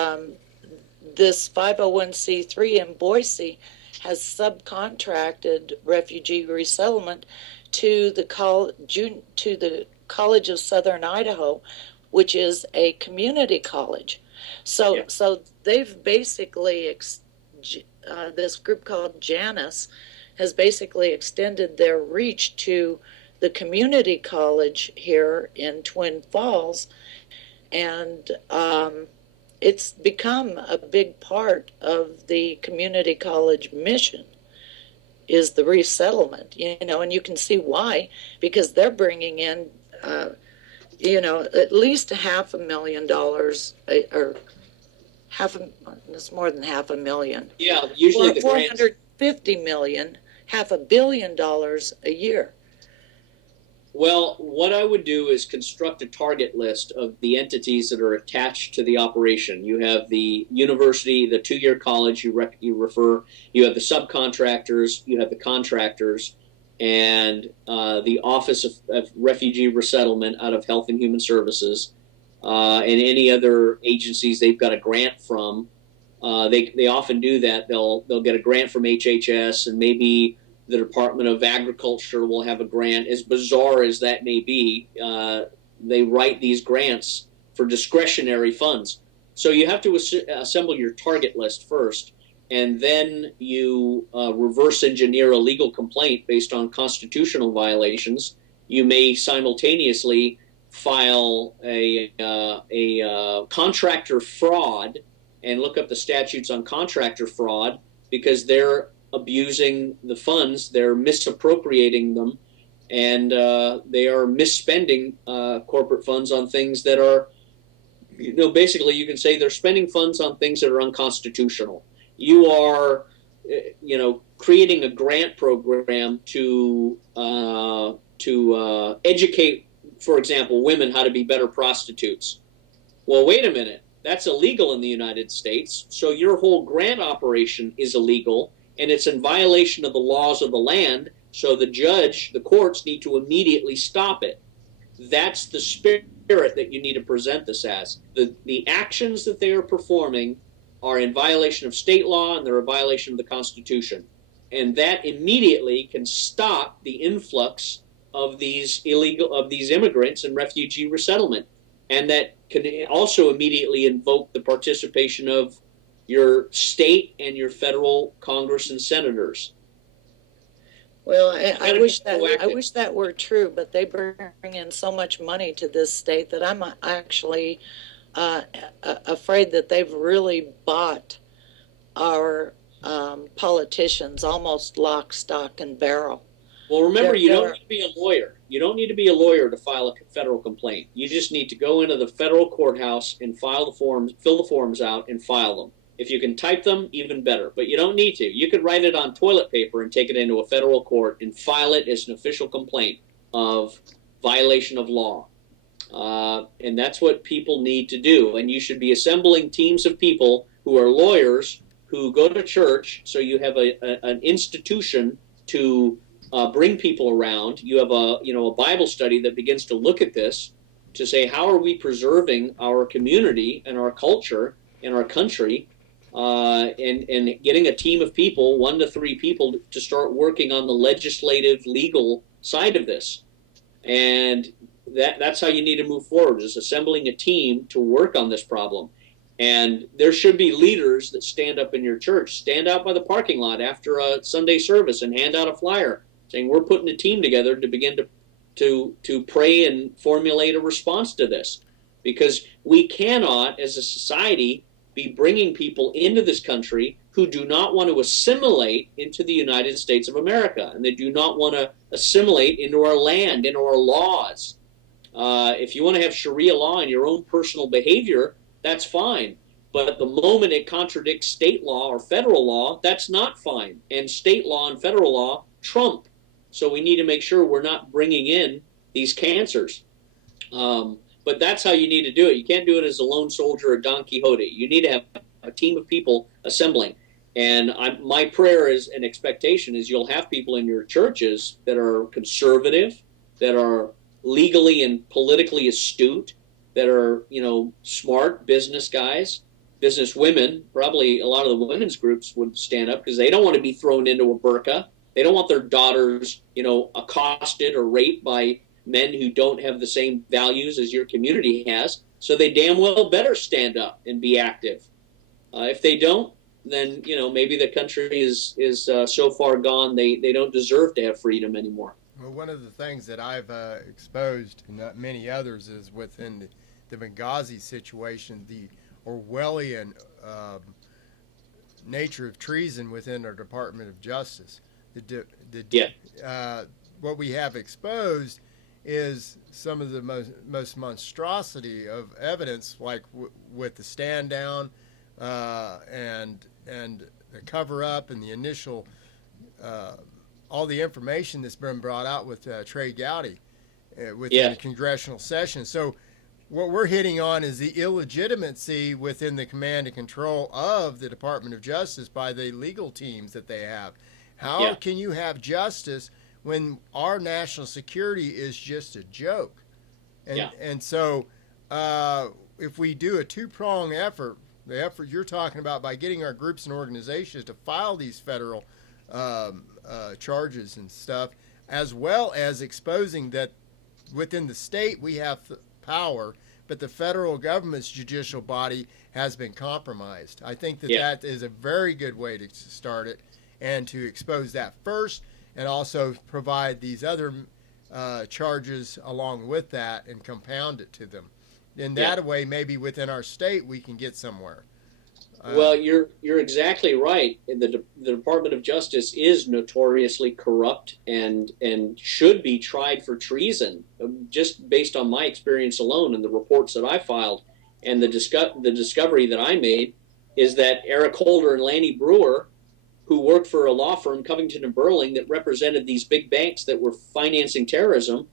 this 501c3 in Boise has subcontracted refugee resettlement to the College of Southern Idaho, which is a community college. So they've basically, this group called Janus has basically extended their reach to the community college here in Twin Falls, and it's become a big part of the community college mission is the resettlement, and you can see why, because they're bringing in, at least $500,000 or it's more than $500,000. Yeah, usually the grants. $450 million, $500 million a year. Well, what I would do is construct a target list of the entities that are attached to the operation. You have the university, the two-year college you refer, you have the subcontractors, you have the contractors, and the Office of Refugee Resettlement out of Health and Human Services, and any other agencies they've got a grant from. They often do that. They'll get a grant from HHS, and maybe the Department of Agriculture will have a grant. As bizarre as that may be, they write these grants for discretionary funds. So you have to assemble your target list first, and then you reverse engineer a legal complaint based on constitutional violations. You may simultaneously file a contractor fraud and look up the statutes on contractor fraud, because they're abusing the funds, they're misappropriating them, and they are misspending corporate funds on things that are, basically you can say they're spending funds on things that are unconstitutional. You are, creating a grant program to educate, for example, women how to be better prostitutes. Well, wait a minute, that's illegal in the United States, so your whole grant operation is illegal, and it's in violation of the laws of the land, so the courts need to immediately stop it. That's the spirit that you need to present this as. The actions that they are performing are in violation of state law, and they're a violation of the Constitution. And that immediately can stop the influx of these immigrants and refugee resettlement. And that can also immediately invoke the participation of your state and your federal Congress and senators. Well, I wish that were true, but they bring in so much money to this state that I'm actually afraid that they've really bought our politicians almost lock, stock, and barrel. Well, remember, you don't need to be a lawyer. You don't need to be a lawyer to file a federal complaint. You just need to go into the federal courthouse and fill the forms out and file them. If you can type them, even better. But you don't need to. You could write it on toilet paper and take it into a federal court and file it as an official complaint of violation of law. And that's what people need to do. And you should be assembling teams of people who are lawyers who go to church, so you have an institution to bring people around. You have a Bible study that begins to look at this to say, how are we preserving our community and our culture and our country, and getting a team of people, 1 to 3 people, to start working on the legislative, legal side of this. And that's how you need to move forward, is assembling a team to work on this problem. And there should be leaders that stand up in your church, stand out by the parking lot after a Sunday service and hand out a flyer saying, we're putting a team together to begin to pray and formulate a response to this. Because we cannot, as a society, be bringing people into this country who do not want to assimilate into the United States of America, and they do not want to assimilate into our land, into our laws. If you want to have Sharia law in your own personal behavior, that's fine. But at the moment it contradicts state law or federal law, that's not fine. And state law and federal law trump. So we need to make sure we're not bringing in these cancers. But that's how you need to do it. You can't do it as a lone soldier or Don Quixote. You need to have a team of people assembling. And my prayer is, and expectation is, you'll have people in your churches that are conservative, that are legally and politically astute, that are, smart business guys, business women. Probably a lot of the women's groups would stand up because they don't want to be thrown into a burqa. They don't want their daughters, accosted or raped by men who don't have the same values as your community has. So they damn well better stand up and be active. If they don't, then, maybe the country is so far gone they don't deserve to have freedom anymore. Well, one of the things that I've exposed, and many others, is within the Benghazi situation, the Orwellian nature of treason within our Department of Justice. What we have exposed is some of the most monstrosity of evidence, like with the stand down and the cover up and the initial all the information that's been brought out with Trey Gowdy within the congressional session. So what we're hitting on is the illegitimacy within the command and control of the Department of Justice by the legal teams that they have. How can you have justice when our national security is just a joke? And so if we do a two-pronged effort, the effort you're talking about by getting our groups and organizations to file these federal charges and stuff, as well as exposing that within the state we have power, but the federal government's judicial body has been compromised. I think that is a very good way to start it, and to expose that first, and also provide these other charges along with that and compound it to them. In that way, maybe within our state we can get somewhere. Well, you're exactly right. The Department of Justice is notoriously corrupt and should be tried for treason. Just based on my experience alone and the reports that I filed, and the discovery that I made is that Eric Holder and Lanny Brewer, who worked for a law firm, Covington and Burling, that represented these big banks that were financing terrorism,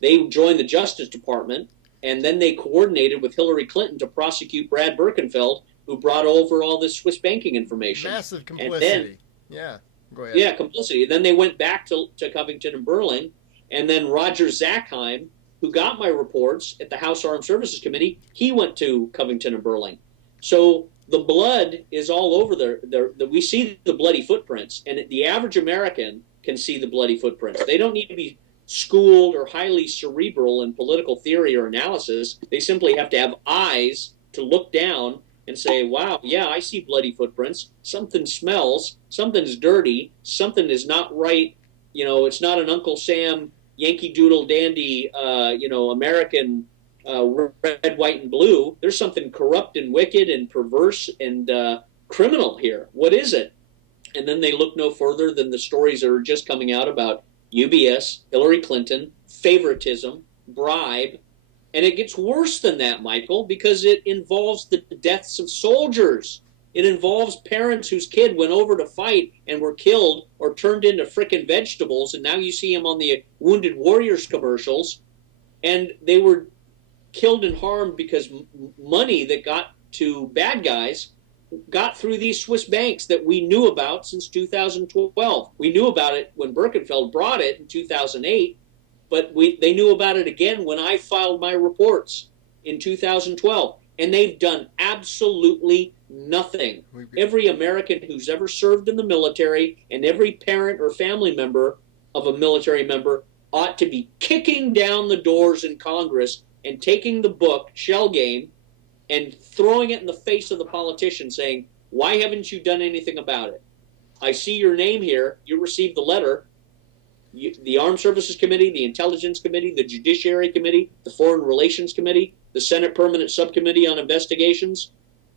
they joined the Justice Department, and then they coordinated with Hillary Clinton to prosecute Brad Birkenfeld, who brought over all this Swiss banking information. Massive complicity. Go ahead. Yeah, complicity. Then they went back to Covington and Burling, and then Roger Zackheim, who got my reports at the House Armed Services Committee, he went to Covington and Burling. So the blood is all over there. We see the bloody footprints, and the average American can see the bloody footprints. They don't need to be schooled or highly cerebral in political theory or analysis. They simply have to have eyes to look down and say, wow, yeah, I see bloody footprints. Something smells. Something's dirty. Something is not right. It's not an Uncle Sam, Yankee Doodle Dandy, American red, white, and blue. There's something corrupt and wicked and perverse and criminal here. What is it? And then they look no further than the stories that are just coming out about UBS, Hillary Clinton, favoritism, bribe. And it gets worse than that, Michael, because it involves the deaths of soldiers. It involves parents whose kid went over to fight and were killed or turned into frickin' vegetables, and now you see them on the Wounded Warriors commercials, and they were killed and harmed because money that got to bad guys got through these Swiss banks that we knew about since 2012. We knew about it when Birkenfeld brought it in 2008, but they knew about it again when I filed my reports in 2012. And they've done absolutely nothing. Every American who's ever served in the military and every parent or family member of a military member ought to be kicking down the doors in Congress and taking the book, Shell Game, and throwing it in the face of the politician saying, why haven't you done anything about it? I see your name here. You received the letter. The Armed Services Committee, the Intelligence Committee, the Judiciary Committee, the Foreign Relations Committee, the Senate Permanent Subcommittee on Investigations,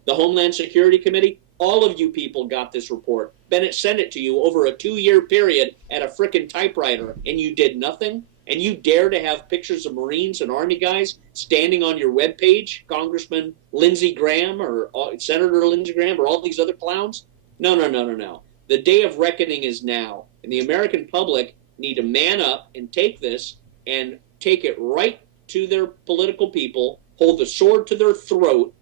the Homeland Security Committee, all of you people got this report. Bennett sent it to you over a 2-year period at a frickin' typewriter, and you did nothing? And you dare to have pictures of Marines and Army guys standing on your webpage, Congressman Lindsey Graham or Senator Lindsey Graham or all these other clowns? No. The day of reckoning is now, and the American public need to man up and take this and take it right to their political people, hold the sword to their throat,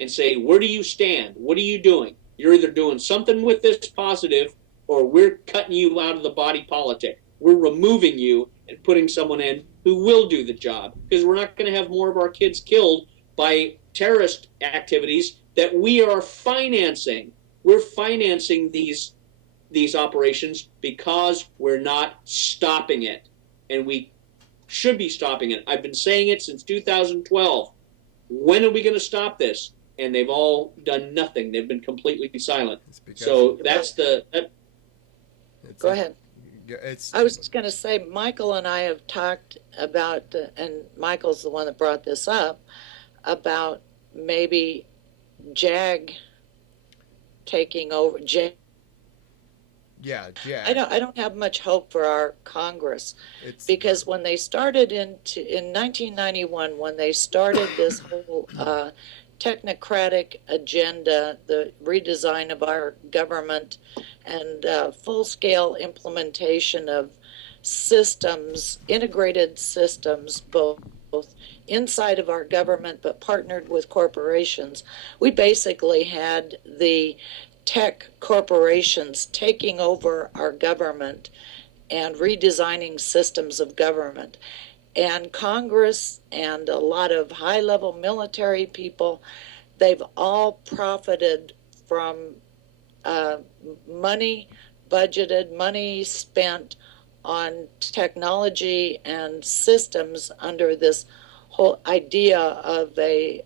and say, where do you stand? What are you doing? You're either doing something with this positive, or we're cutting you out of the body politic. We're removing you and putting someone in who will do the job, because we're not going to have more of our kids killed by terrorist activities that we are financing. We're financing these operations because we're not stopping it, and we should be stopping it. I've been saying it since 2012. When are we going to stop this? And they've all done nothing. They've been completely silent. So that's the... Go ahead. I was just going to say, Michael and I have talked about, and Michael's the one that brought this up, about maybe JAG taking over. Yeah. I don't have much hope for our Congress, because when they started in 1991, when they started this whole technocratic agenda, the redesign of our government, and full-scale implementation of systems, integrated systems, both inside of our government but partnered with corporations, we basically had the tech corporations taking over our government and redesigning systems of government. And Congress and a lot of high-level military people, they've all profited from money budgeted, money spent on technology and systems under this whole idea of a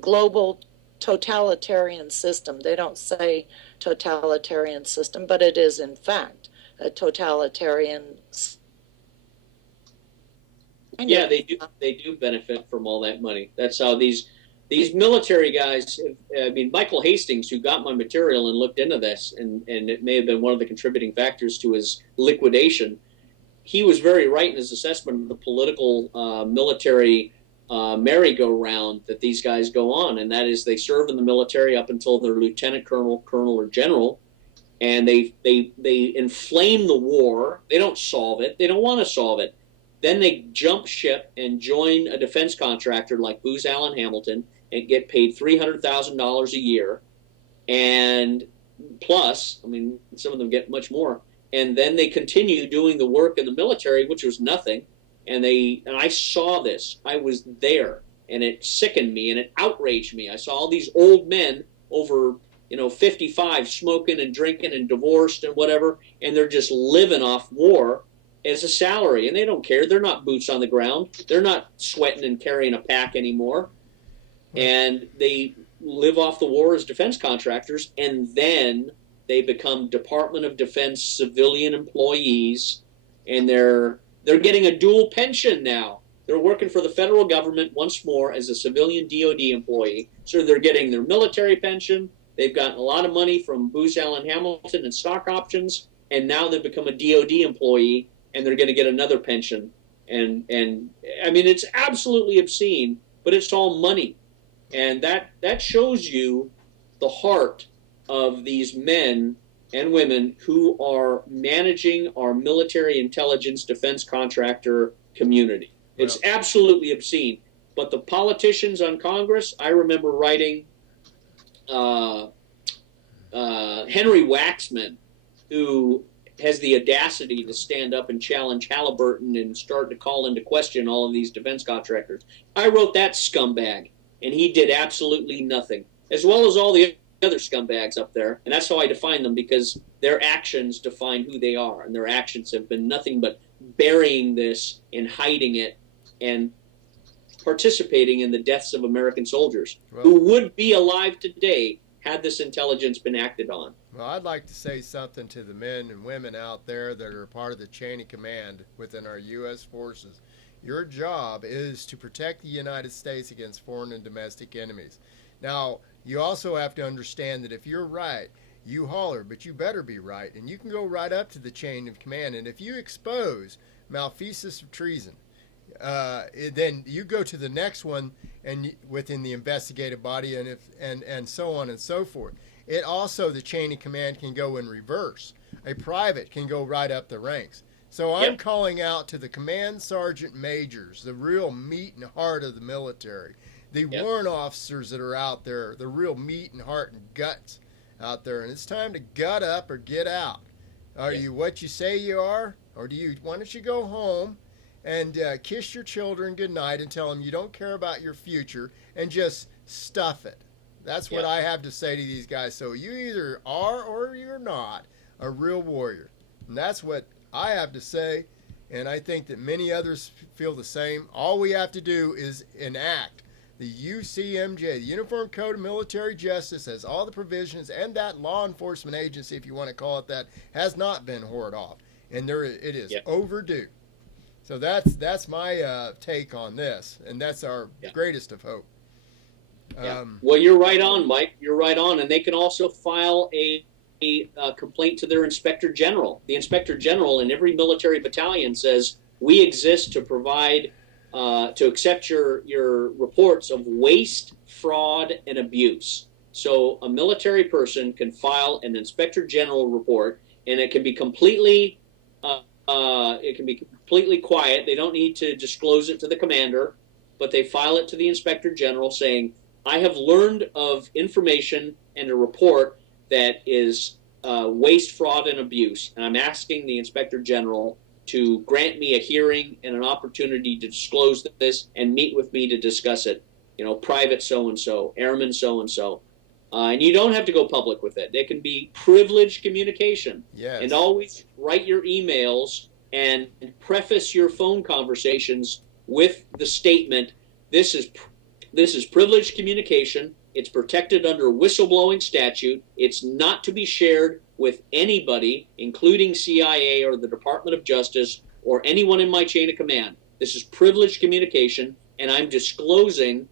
global totalitarian system. They don't say totalitarian system, but it is in fact a totalitarian system. Yeah, they do benefit from all that money. That's how these military guys, I mean, Michael Hastings, who got my material and looked into this, and it may have been one of the contributing factors to his liquidation, he was very right in his assessment of the political military merry-go-round that these guys go on, and that is they serve in the military up until they're lieutenant colonel, or general, and they inflame the war. They don't solve it. They don't want to solve it. Then they jump ship and join a defense contractor like Booz Allen Hamilton and get paid $300,000 a year, and plus, I mean, some of them get much more. And then they continue doing the work in the military, which was nothing. And I saw this. I was there, and it sickened me and it outraged me. I saw all these old men over 55 smoking and drinking and divorced and whatever, and they're just living off war as a salary, and they don't care. They're not boots on the ground. They're not sweating and carrying a pack anymore. And they live off the war as defense contractors, and then they become Department of Defense civilian employees, and they're getting a dual pension now. They're working for the federal government once more as a civilian DOD employee. So they're getting their military pension. They've gotten a lot of money from Booz Allen Hamilton and stock options, and now they've become a DOD employee, and they're going to get another pension. And I mean, it's absolutely obscene, but it's all money. And that shows you the heart of these men and women who are managing our military intelligence defense contractor community. It's absolutely obscene. But the politicians on Congress, I remember writing Henry Waxman, who has the audacity to stand up and challenge Halliburton and start to call into question all of these defense contractors. I wrote that scumbag, and he did absolutely nothing, as well as all the other scumbags up there. And that's how I define them, because their actions define who they are, and their actions have been nothing but burying this and hiding it and participating in the deaths of American soldiers who would be alive today had this intelligence been acted on. Well, I'd like to say something to the men and women out there that are part of the chain of command within our U.S. forces. Your job is to protect the United States against foreign and domestic enemies. Now, you also have to understand that if you're right, you holler, but you better be right. And you can go right up to the chain of command. And if you expose malfeasance of treason, then you go to the next one and within the investigative body and so on and so forth. It also, the chain of command can go in reverse. A private can go right up the ranks. So I'm calling out to the command sergeant majors, the real meat and heart of the military, the warrant officers that are out there, the real meat and heart and guts out there. And it's time to gut up or get out. Are you what you say you are? Or why don't you go home and kiss your children goodnight and tell them you don't care about your future and just stuff it. That's what I have to say to these guys. So you either are or you're not a real warrior. And that's what I have to say. And I think that many others feel the same. All we have to do is enact the UCMJ, the Uniform Code of Military Justice, has all the provisions, and that law enforcement agency, if you want to call it that, has not been hoarded off. And it is overdue. So that's my take on this, and that's our greatest of hope. Well, you're right on, Mike. You're right on. And they can also file a complaint to their inspector general. The inspector general in every military battalion says, we exist to provide, to accept your reports of waste, fraud, and abuse. So a military person can file an inspector general report, and it can be completely quiet. They don't need to disclose it to the commander, but they file it to the inspector general saying, I have learned of information and a report that is waste, fraud, and abuse, and I'm asking the inspector general to grant me a hearing and an opportunity to disclose this and meet with me to discuss it. Private so-and-so, airman so-and-so. And you don't have to go public with it. It can be privileged communication. Yes. And always write your emails and preface your phone conversations with the statement, this is privileged communication. It's protected under whistleblowing statute. It's not to be shared with anybody, including CIA or the Department of Justice or anyone in my chain of command. This is privileged communication, and I'm disclosing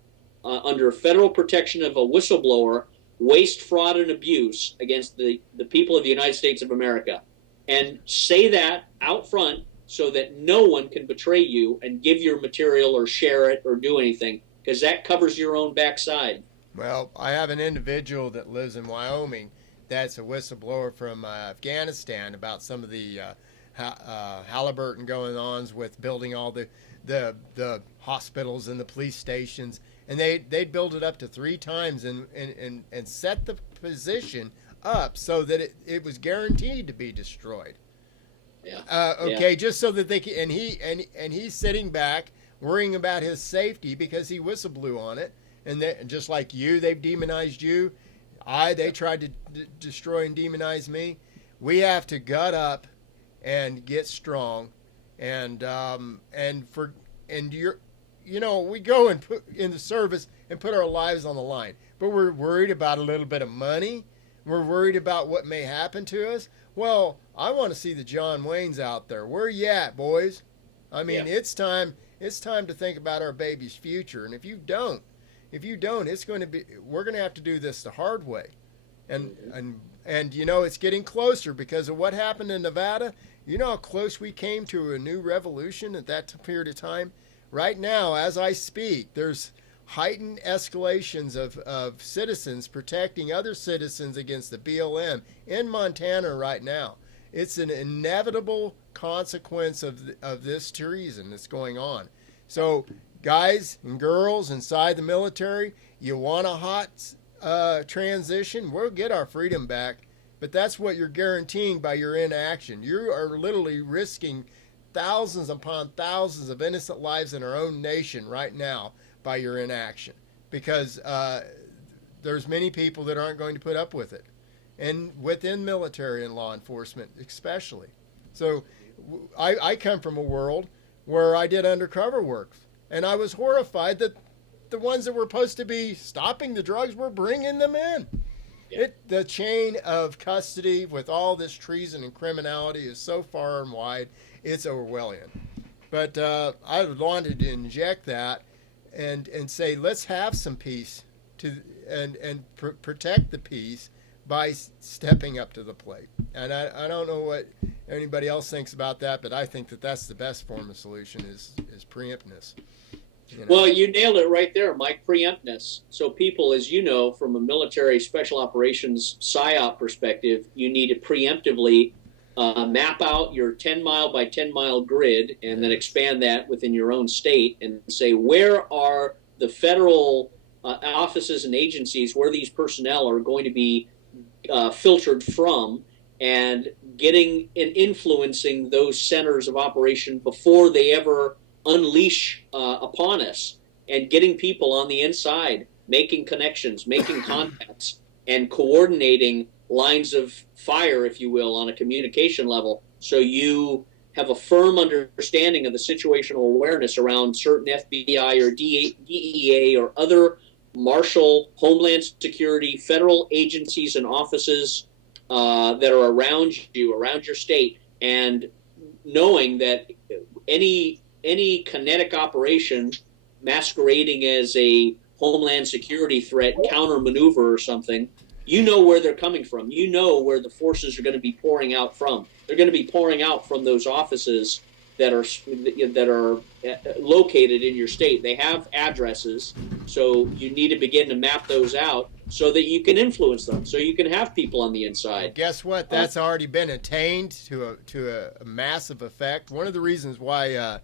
under federal protection of a whistleblower waste, fraud, and abuse against the people of the United States of America. And say that out front so that no one can betray you and give your material or share it or do anything, because that covers your own backside. Well, I have an individual that lives in Wyoming that's a whistleblower from Afghanistan about some of the Halliburton going-ons with building all the hospitals and the police stations. And they'd build it up to 3 times and set the position up so that it was guaranteed to be destroyed. Just so that they can, and he's sitting back worrying about his safety because he whistleblew on it. And just like you, they've demonized you. They tried to destroy and demonize me. We have to gut up and get strong, we go and put in the service and put our lives on the line. But we're worried about a little bit of money. We're worried about what may happen to us. Well, I want to see the John Waynes out there. Where you at, boys? I mean, it's time to think about our baby's future. And if you don't, it's going to be, we're going to have to do this the hard way. And it's getting closer because of what happened in Nevada. You know how close we came to a new revolution at that period of time? Right now, as I speak, there's heightened escalations of citizens protecting other citizens against the BLM in Montana right now. It's an inevitable consequence of this treason that's going on. So, guys and girls inside the military, you want a hot transition, we'll get our freedom back, but that's what you're guaranteeing by your inaction. You are literally risking thousands upon thousands of innocent lives in our own nation right now by your inaction, because there's many people that aren't going to put up with it, and within military and law enforcement especially. So I come from a world where I did undercover work, and I was horrified that the ones that were supposed to be stopping the drugs were bringing them in. Yeah. The chain of custody with all this treason and criminality is so far and wide, it's Orwellian. But I wanted to inject that and say, let's have some peace and protect the peace by stepping up to the plate. And I don't know what anybody else thinks about that, but I think that that's the best form of solution is preemptness. You know? Well, you nailed it right there, Mike, preemptness. So people, as you know, from a military special operations PSYOP perspective, you need to preemptively map out your 10-mile by 10-mile grid and then expand that within your own state and say, where are the federal offices and agencies where these personnel are going to be filtered from, and getting and influencing those centers of operation before they ever unleash upon us, and getting people on the inside, making connections, making contacts, and coordinating lines of fire, if you will, on a communication level, so you have a firm understanding of the situational awareness around certain FBI or DEA or other Marshal, Homeland Security, federal agencies and offices that are around you, around your state, and knowing that any kinetic operation masquerading as a Homeland Security threat, counter maneuver or something, you know where they're coming from. You know where the forces are going to be pouring out from. They're going to be pouring out from those offices that are located in your state. They have addresses, so you need to begin to map those out so that you can influence them, so you can have people on the inside. Guess what? That's already been attained to a massive effect. One of the reasons why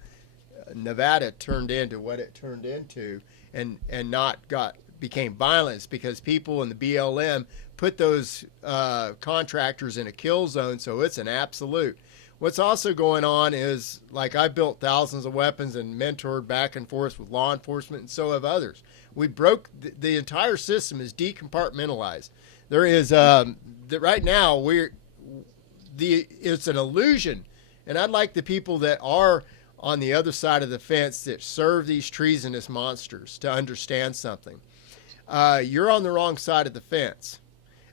Nevada turned into what it turned into and became violent is because people in the BLM put those contractors in a kill zone, so it's an absolute. What's also going on is, like, I built thousands of weapons and mentored back and forth with law enforcement, and so have others. We broke the entire system is decompartmentalized. There is right now it's an illusion, and I'd like the people that are on the other side of the fence that serve these treasonous monsters to understand something. You're on the wrong side of the fence.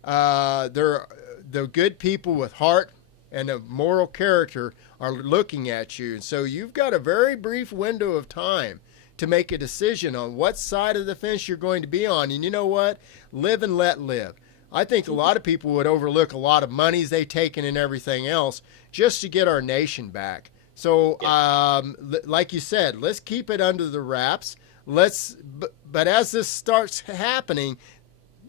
The good people with heart and a moral character are looking at you. And so you've got a very brief window of time to make a decision on what side of the fence you're going to be on. And you know what? Live and let live. I think a lot of people would overlook a lot of monies they've taken and everything else just to get our nation back. So, like you said, let's keep it under the wraps. But as this starts happening,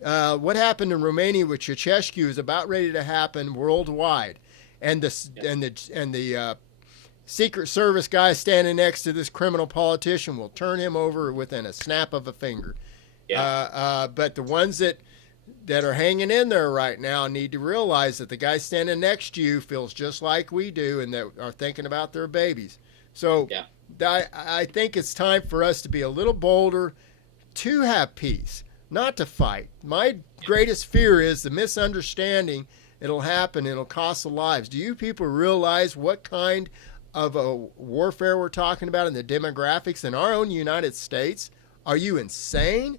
what happened in Romania with Ceausescu is about ready to happen worldwide. And the Secret Service guy standing next to this criminal politician will turn him over within a snap of a finger. Yeah. But the ones that are hanging in there right now need to realize that the guy standing next to you feels just like we do, and that are thinking about their babies. So I think it's time for us to be a little bolder, to have peace, not to fight. My greatest fear is the misunderstanding. It'll happen. It'll cost the lives. Do you people realize what kind of a warfare we're talking about in the demographics in our own United States? Are you insane?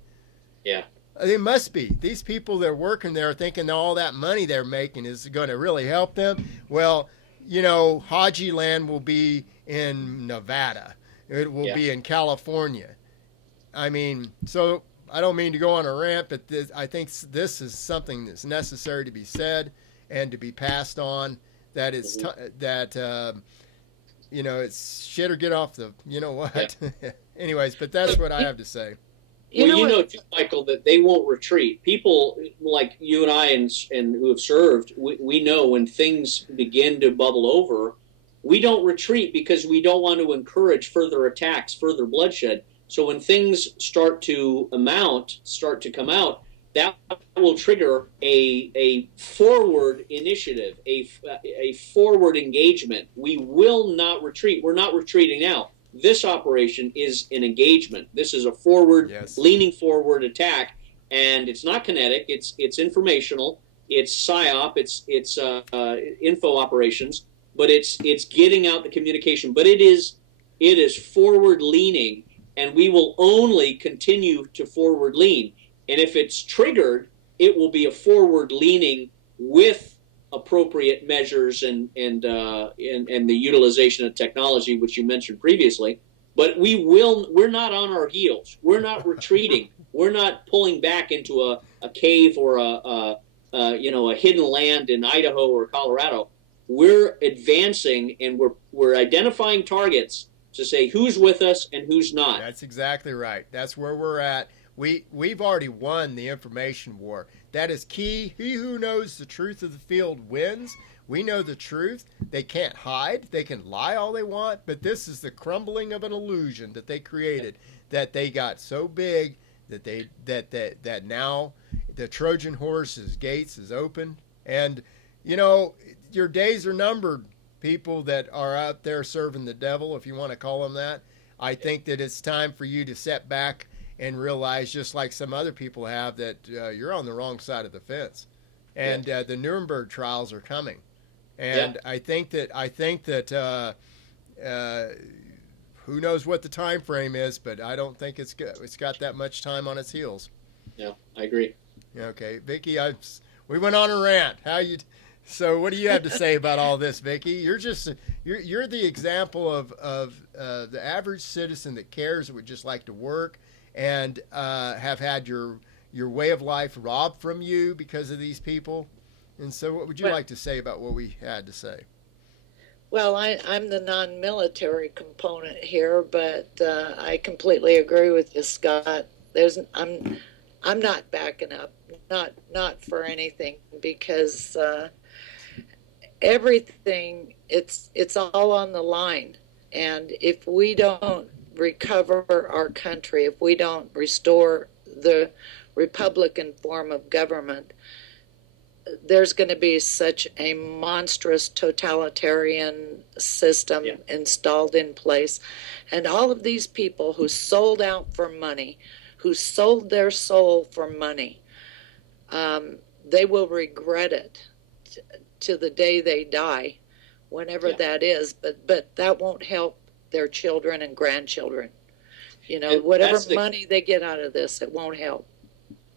Yeah. They must be. These people that are working there thinking all that money they're making is going to really help them. Well, you know, Haji land will be in Nevada. It will be in California. I mean, so I don't mean to go on a rant, but I think this is something that's necessary to be said and to be passed on. That it's you know, it's shit or get off the, you know what. Yeah. Anyways, but that's what I have to say. Well, you know too, Michael, that they won't retreat. People like you and I and who have served, we know when things begin to bubble over, we don't retreat because we don't want to encourage further attacks, further bloodshed. So when things start to come out, that will trigger a forward initiative, a forward engagement. We will not retreat. We're not retreating now. This operation is an engagement. This is a forward, Yes. leaning forward attack, and it's not kinetic. It's informational. It's PSYOP. It's info operations, but it's getting out the communication. But it is forward leaning, and we will only continue to forward lean. And if it's triggered, it will be a forward leaning with appropriate measures and the utilization of technology, which you mentioned previously. But we're not on our heels. We're not retreating. We're not pulling back into a cave or a hidden land in Idaho or Colorado. We're advancing, and we're identifying targets to say who's with us and who's not. That's exactly right. That's where we're at. We've already won the information war. That is key. He who knows the truth of the field wins. We know the truth. They can't hide. They can lie all they want, but this is the crumbling of an illusion that they created, that they got so big that now the Trojan horse's gates is open. And your days are numbered, people that are out there serving the devil, if you want to call them that. I think that it's time for you to step back and realize, just like some other people have, that you're on the wrong side of the fence, and the Nuremberg trials are coming. And I think that who knows what the time frame is, but I don't think it's got that much time on its heels. Yeah, I agree. Okay, Vicki, we went on a rant. So what do you have to say about all this, Vicki? You're the example of the average citizen that cares, that would just like to work, and have had your way of life robbed from you because of these people. And so what would you like to say about what we had to say? Well, I'm the non-military component here, but I completely agree with you, Scott. I'm not backing up, not for anything, because everything, it's all on the line. And if we don't recover our country, if we don't restore the Republican form of government, there's going to be such a monstrous totalitarian system installed in place. And all of these people who sold out for money, who sold their soul for money, they will regret it to the day they die, whenever that is. But that won't help their children and grandchildren. Whatever money they get out of this, it won't help.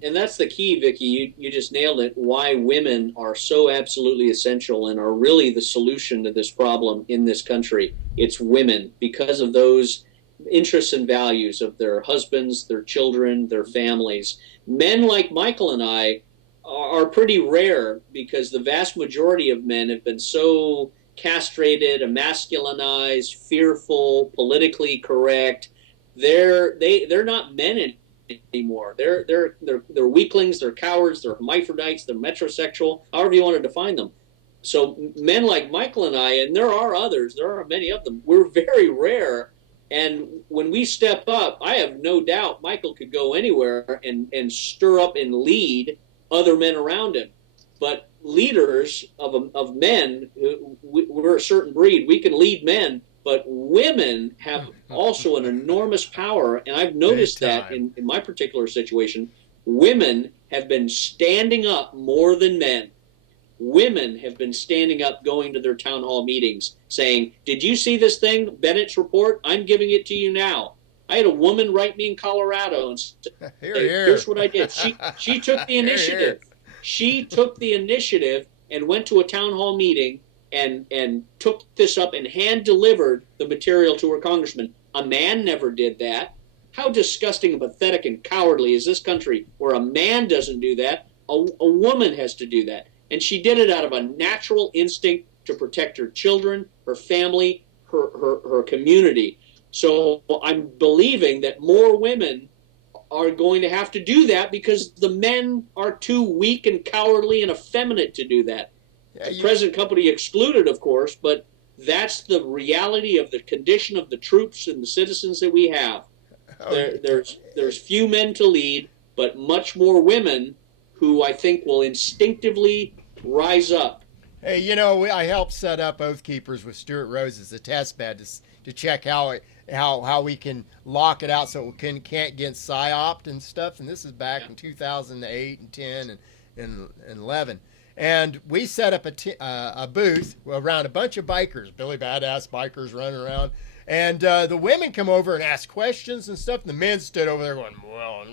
And that's the key, Vicki. You just nailed it. Why women are so absolutely essential and are really the solution to this problem in this country. It's women, because of those interests and values of their husbands, their children, their families. Men like Michael and I are pretty rare, because the vast majority of men have been so castrated, emasculinized, fearful, politically correct. They're not men anymore. They're weaklings, they're cowards, they're hermaphrodites, they're metrosexual, however you want to define them. So men like Michael and I, and there are others, there are many of them, we're very rare. And when we step up, I have no doubt Michael could go anywhere and stir up and lead other men around him. But leaders of men, we're a certain breed. We can lead men, but women have also an enormous power. And I've noticed that in my particular situation, women have been standing up more than men. Women have been standing up, going to their town hall meetings, saying, "Did you see this thing, Bennett's report? I'm giving it to you now." I had a woman write me in Colorado and say, "Here's what I did." She took the initiative. She took the initiative and went to a town hall meeting and took this up and hand-delivered the material to her congressman. A man never did that. How disgusting and pathetic and cowardly is this country, where a man doesn't do that, a woman has to do that. And she did it out of a natural instinct to protect her children, her family, her community. So I'm believing that more women are going to have to do that, because the men are too weak and cowardly and effeminate to do that. The present company excluded, of course, but that's the reality of the condition of the troops and the citizens that we have. There's few men to lead, but much more women who I think will instinctively rise up. Hey, you know, I helped set up Oath Keepers with Stuart Rose as a test bed to check how we can lock it out so it can't get PSYOPed and stuff. And this is back in 2008 and 10 and 11. And we set up a booth around a bunch of bikers, Billy Badass bikers running around. And the women come over and ask questions and stuff. And the men stood over there going, well,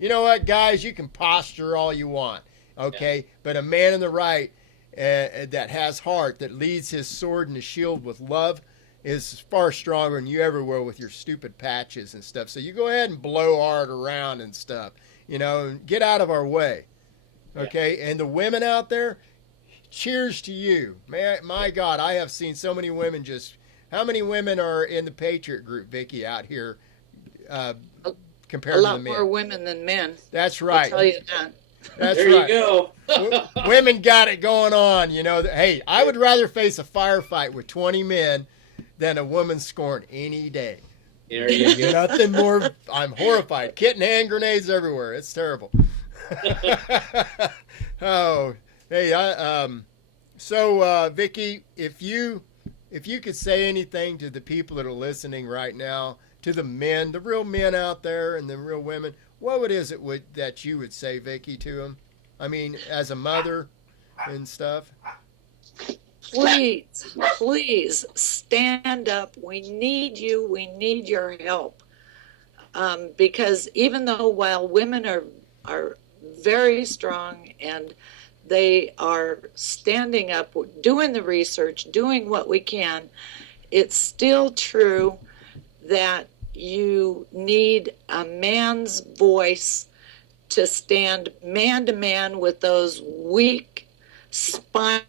you know what, guys, you can posture all you want, okay? Yeah. But a man in the right that has heart, that leads his sword and his shield with love, is far stronger than you ever will with your stupid patches and stuff. So you go ahead and blow hard around and stuff, you know, and get out of our way, okay? Yeah. And the women out there, cheers to you. My God, I have seen so many women just... How many women are in the Patriot group, Vicki, out here compared to the men? A lot more women than men. That's right. I'll tell you that. That's there right. You go. Women got it going on, you know. Hey, I would rather face a firefight with 20 men than a woman scorned any day. There you go. Nothing more. I'm horrified. Kit and hand grenades everywhere. It's terrible. Oh, hey, so Vicki, if you could say anything to the people that are listening right now, to the men, the real men out there and the real women, what is it that you would say, Vicki, to them? I mean, as a mother and stuff. Please stand up. We need you. We need your help. Because even though while women are very strong and they are standing up, doing the research, doing what we can, it's still true that you need a man's voice to stand man to man with those weak spine.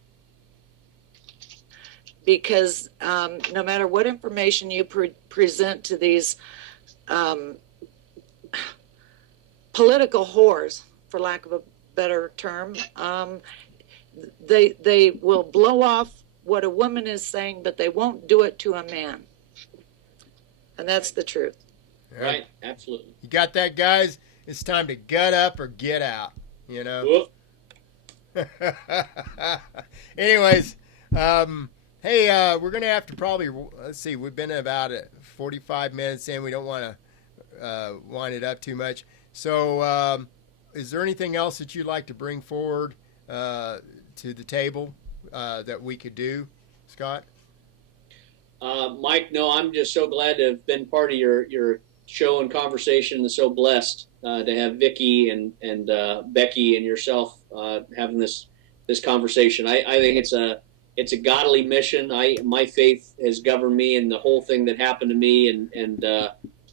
Because no matter what information you present to these political whores, for lack of a better term, they will blow off what a woman is saying, but they won't do it to a man. And that's the truth. Yeah. Right, absolutely. You got that, guys? It's time to gut up or get out, you know? Anyways, hey, we're going to have to probably, let's see, we've been about 45 minutes in. We don't want to wind it up too much. So is there anything else that you'd like to bring forward to the table that we could do, Scott? Mike, no, I'm just so glad to have been part of your show and conversation, and so blessed to have Vicki and Becky and yourself having this conversation. I think it's a godly mission. My faith has governed me in the whole thing that happened to me and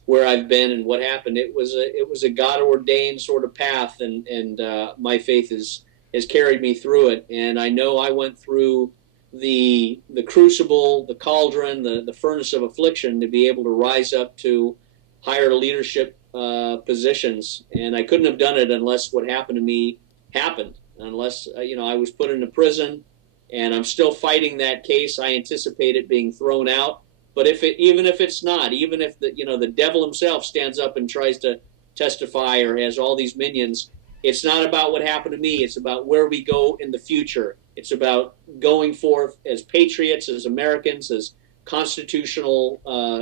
where I've been and what happened. It was a God ordained sort of path, and my faith has carried me through it. And I know I went through the crucible, the cauldron, the furnace of affliction to be able to rise up to higher leadership positions. And I couldn't have done it unless what happened to me happened. Unless I was put into prison, and I'm still fighting that case. I anticipate it being thrown out. But even if it's not, even if the devil himself stands up and tries to testify or has all these minions, it's not about what happened to me. It's about where we go in the future. It's about going forth as patriots, as Americans, as constitutional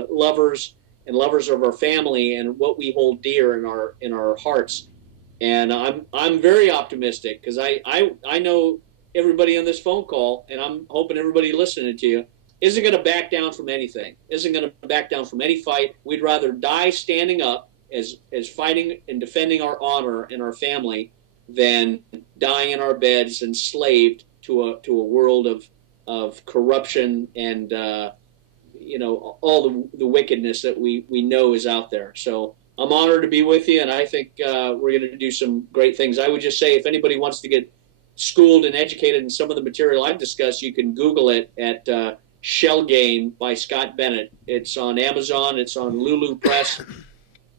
lovers and lovers of our family and what we hold dear in our hearts. And I'm very optimistic because I know everybody on this phone call, and I'm hoping everybody listening to you isn't going to back down from anything, isn't going to back down from any fight. We'd rather die standing up as fighting and defending our honor and our family than dying in our beds enslaved to a world of corruption and all the wickedness that we know is out there. So I'm honored to be with you, and I think we're going to do some great things. I would just say if anybody wants to get schooled and educated in some of the material I've discussed, you can Google it at Shell Game by Scott Bennett. It's on Amazon. It's on Lulu Press.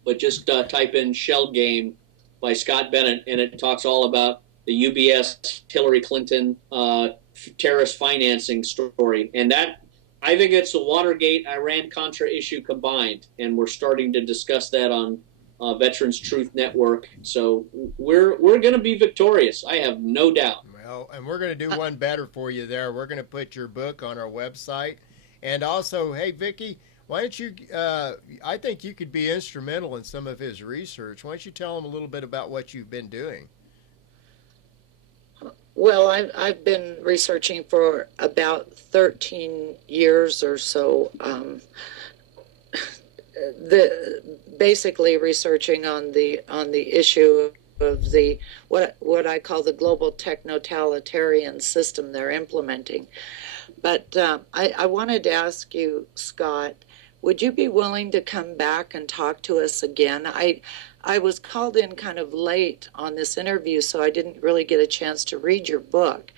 But just type in Shell Game by Scott Bennett, and it talks all about the UBS Hillary Clinton terrorist financing story. And that, I think it's the Watergate Iran-Contra issue combined, and we're starting to discuss that on Veterans Truth Network. So we're going to be victorious. I have no doubt. Well, and we're going to do one better for you there. We're going to put your book on our website. And also, hey, Vicki, why don't you, I think you could be instrumental in some of his research. Why don't you tell him a little bit about what you've been doing? Well, I've been researching for about 13 years or so. Basically researching on the issue of the what I call the global techno-totalitarian system they're implementing. But I wanted to ask you, Scott, would you be willing to come back and talk to us again? I was called in kind of late on this interview, so I didn't really get a chance to read your book.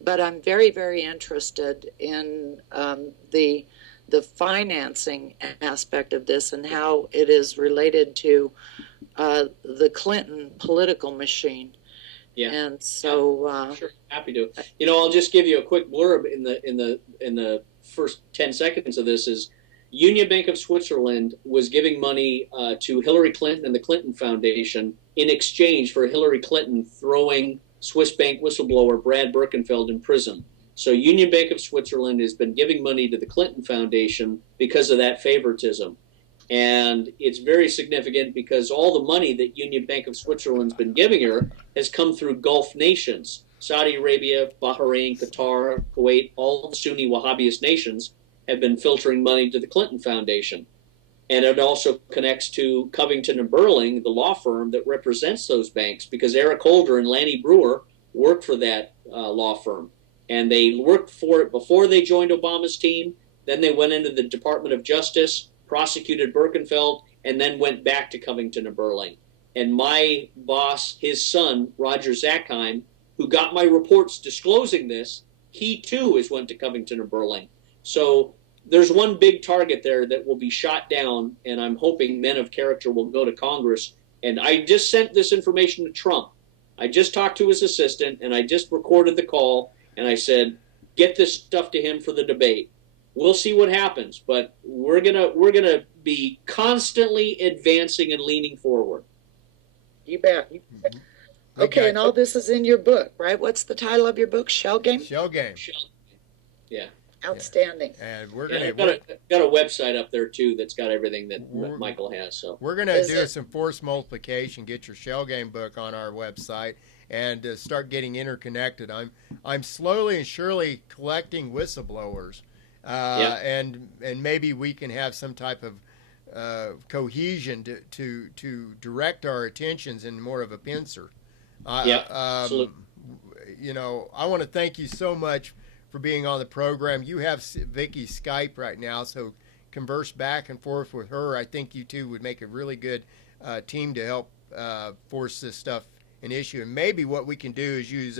But I'm very, very interested in the financing aspect of this and how it is related to the Clinton political machine. Yeah. And so, sure, happy to. I'll just give you a quick blurb in the first 10 seconds of this. Is Union Bank of Switzerland was giving money to Hillary Clinton and the Clinton Foundation in exchange for Hillary Clinton throwing Swiss bank whistleblower Brad Birkenfeld in prison. So Union Bank of Switzerland has been giving money to the Clinton Foundation because of that favoritism. And it's very significant because all the money that Union Bank of Switzerland's been giving her has come through Gulf nations. Saudi Arabia, Bahrain, Qatar, Kuwait, all the Sunni Wahhabist nations have been filtering money to the Clinton Foundation. And it also connects to Covington and Burling, the law firm that represents those banks, because Eric Holder and Lanny Brewer worked for that law firm. And they worked for it before they joined Obama's team. Then they went into the Department of Justice, prosecuted Birkenfeld, and then went back to Covington and Burling. And my boss, his son, Roger Zackheim, who got my reports disclosing this, he too has went to Covington and Burling. So there's one big target there that will be shot down, and I'm hoping men of character will go to Congress. And I just sent this information to Trump. I just talked to his assistant, and I just recorded the call, and I said, get this stuff to him for the debate. We'll see what happens, but we're gonna be constantly advancing and leaning forward. You bet. Okay, and all this is in your book, right? What's the title of your book? Shell Game? Shell Game. Yeah. Outstanding. And we're I've gonna got a website up there too that's got everything that Michael has. So we're gonna do some force multiplication. Get your Shell Game book on our website and start getting interconnected. I'm slowly and surely collecting whistleblowers, and maybe we can have some type of cohesion to direct our attentions in more of a pincer. Absolutely. I want to thank you so much for being on the program. You have Vicki's Skype right now, so converse back and forth with her. I think you two would make a really good team to help force this stuff an issue. And maybe what we can do is use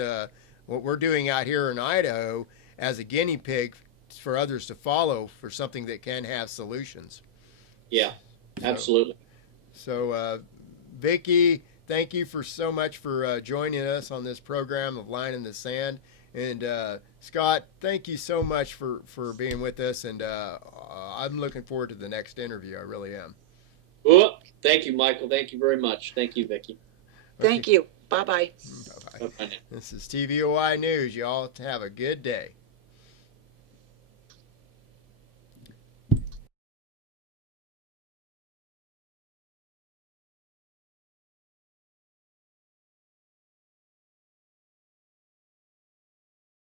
what we're doing out here in Idaho as a guinea pig for others to follow for something that can have solutions. Yeah, absolutely. So Vicki, thank you so much for joining us on this program of Line in the Sand. And Scott, thank you so much for being with us. And I'm looking forward to the next interview. I really am. Well, thank you, Michael. Thank you very much. Thank you, Vicki. Thank you. Bye-bye. Bye-bye. This is TVOI News. You all have a good day.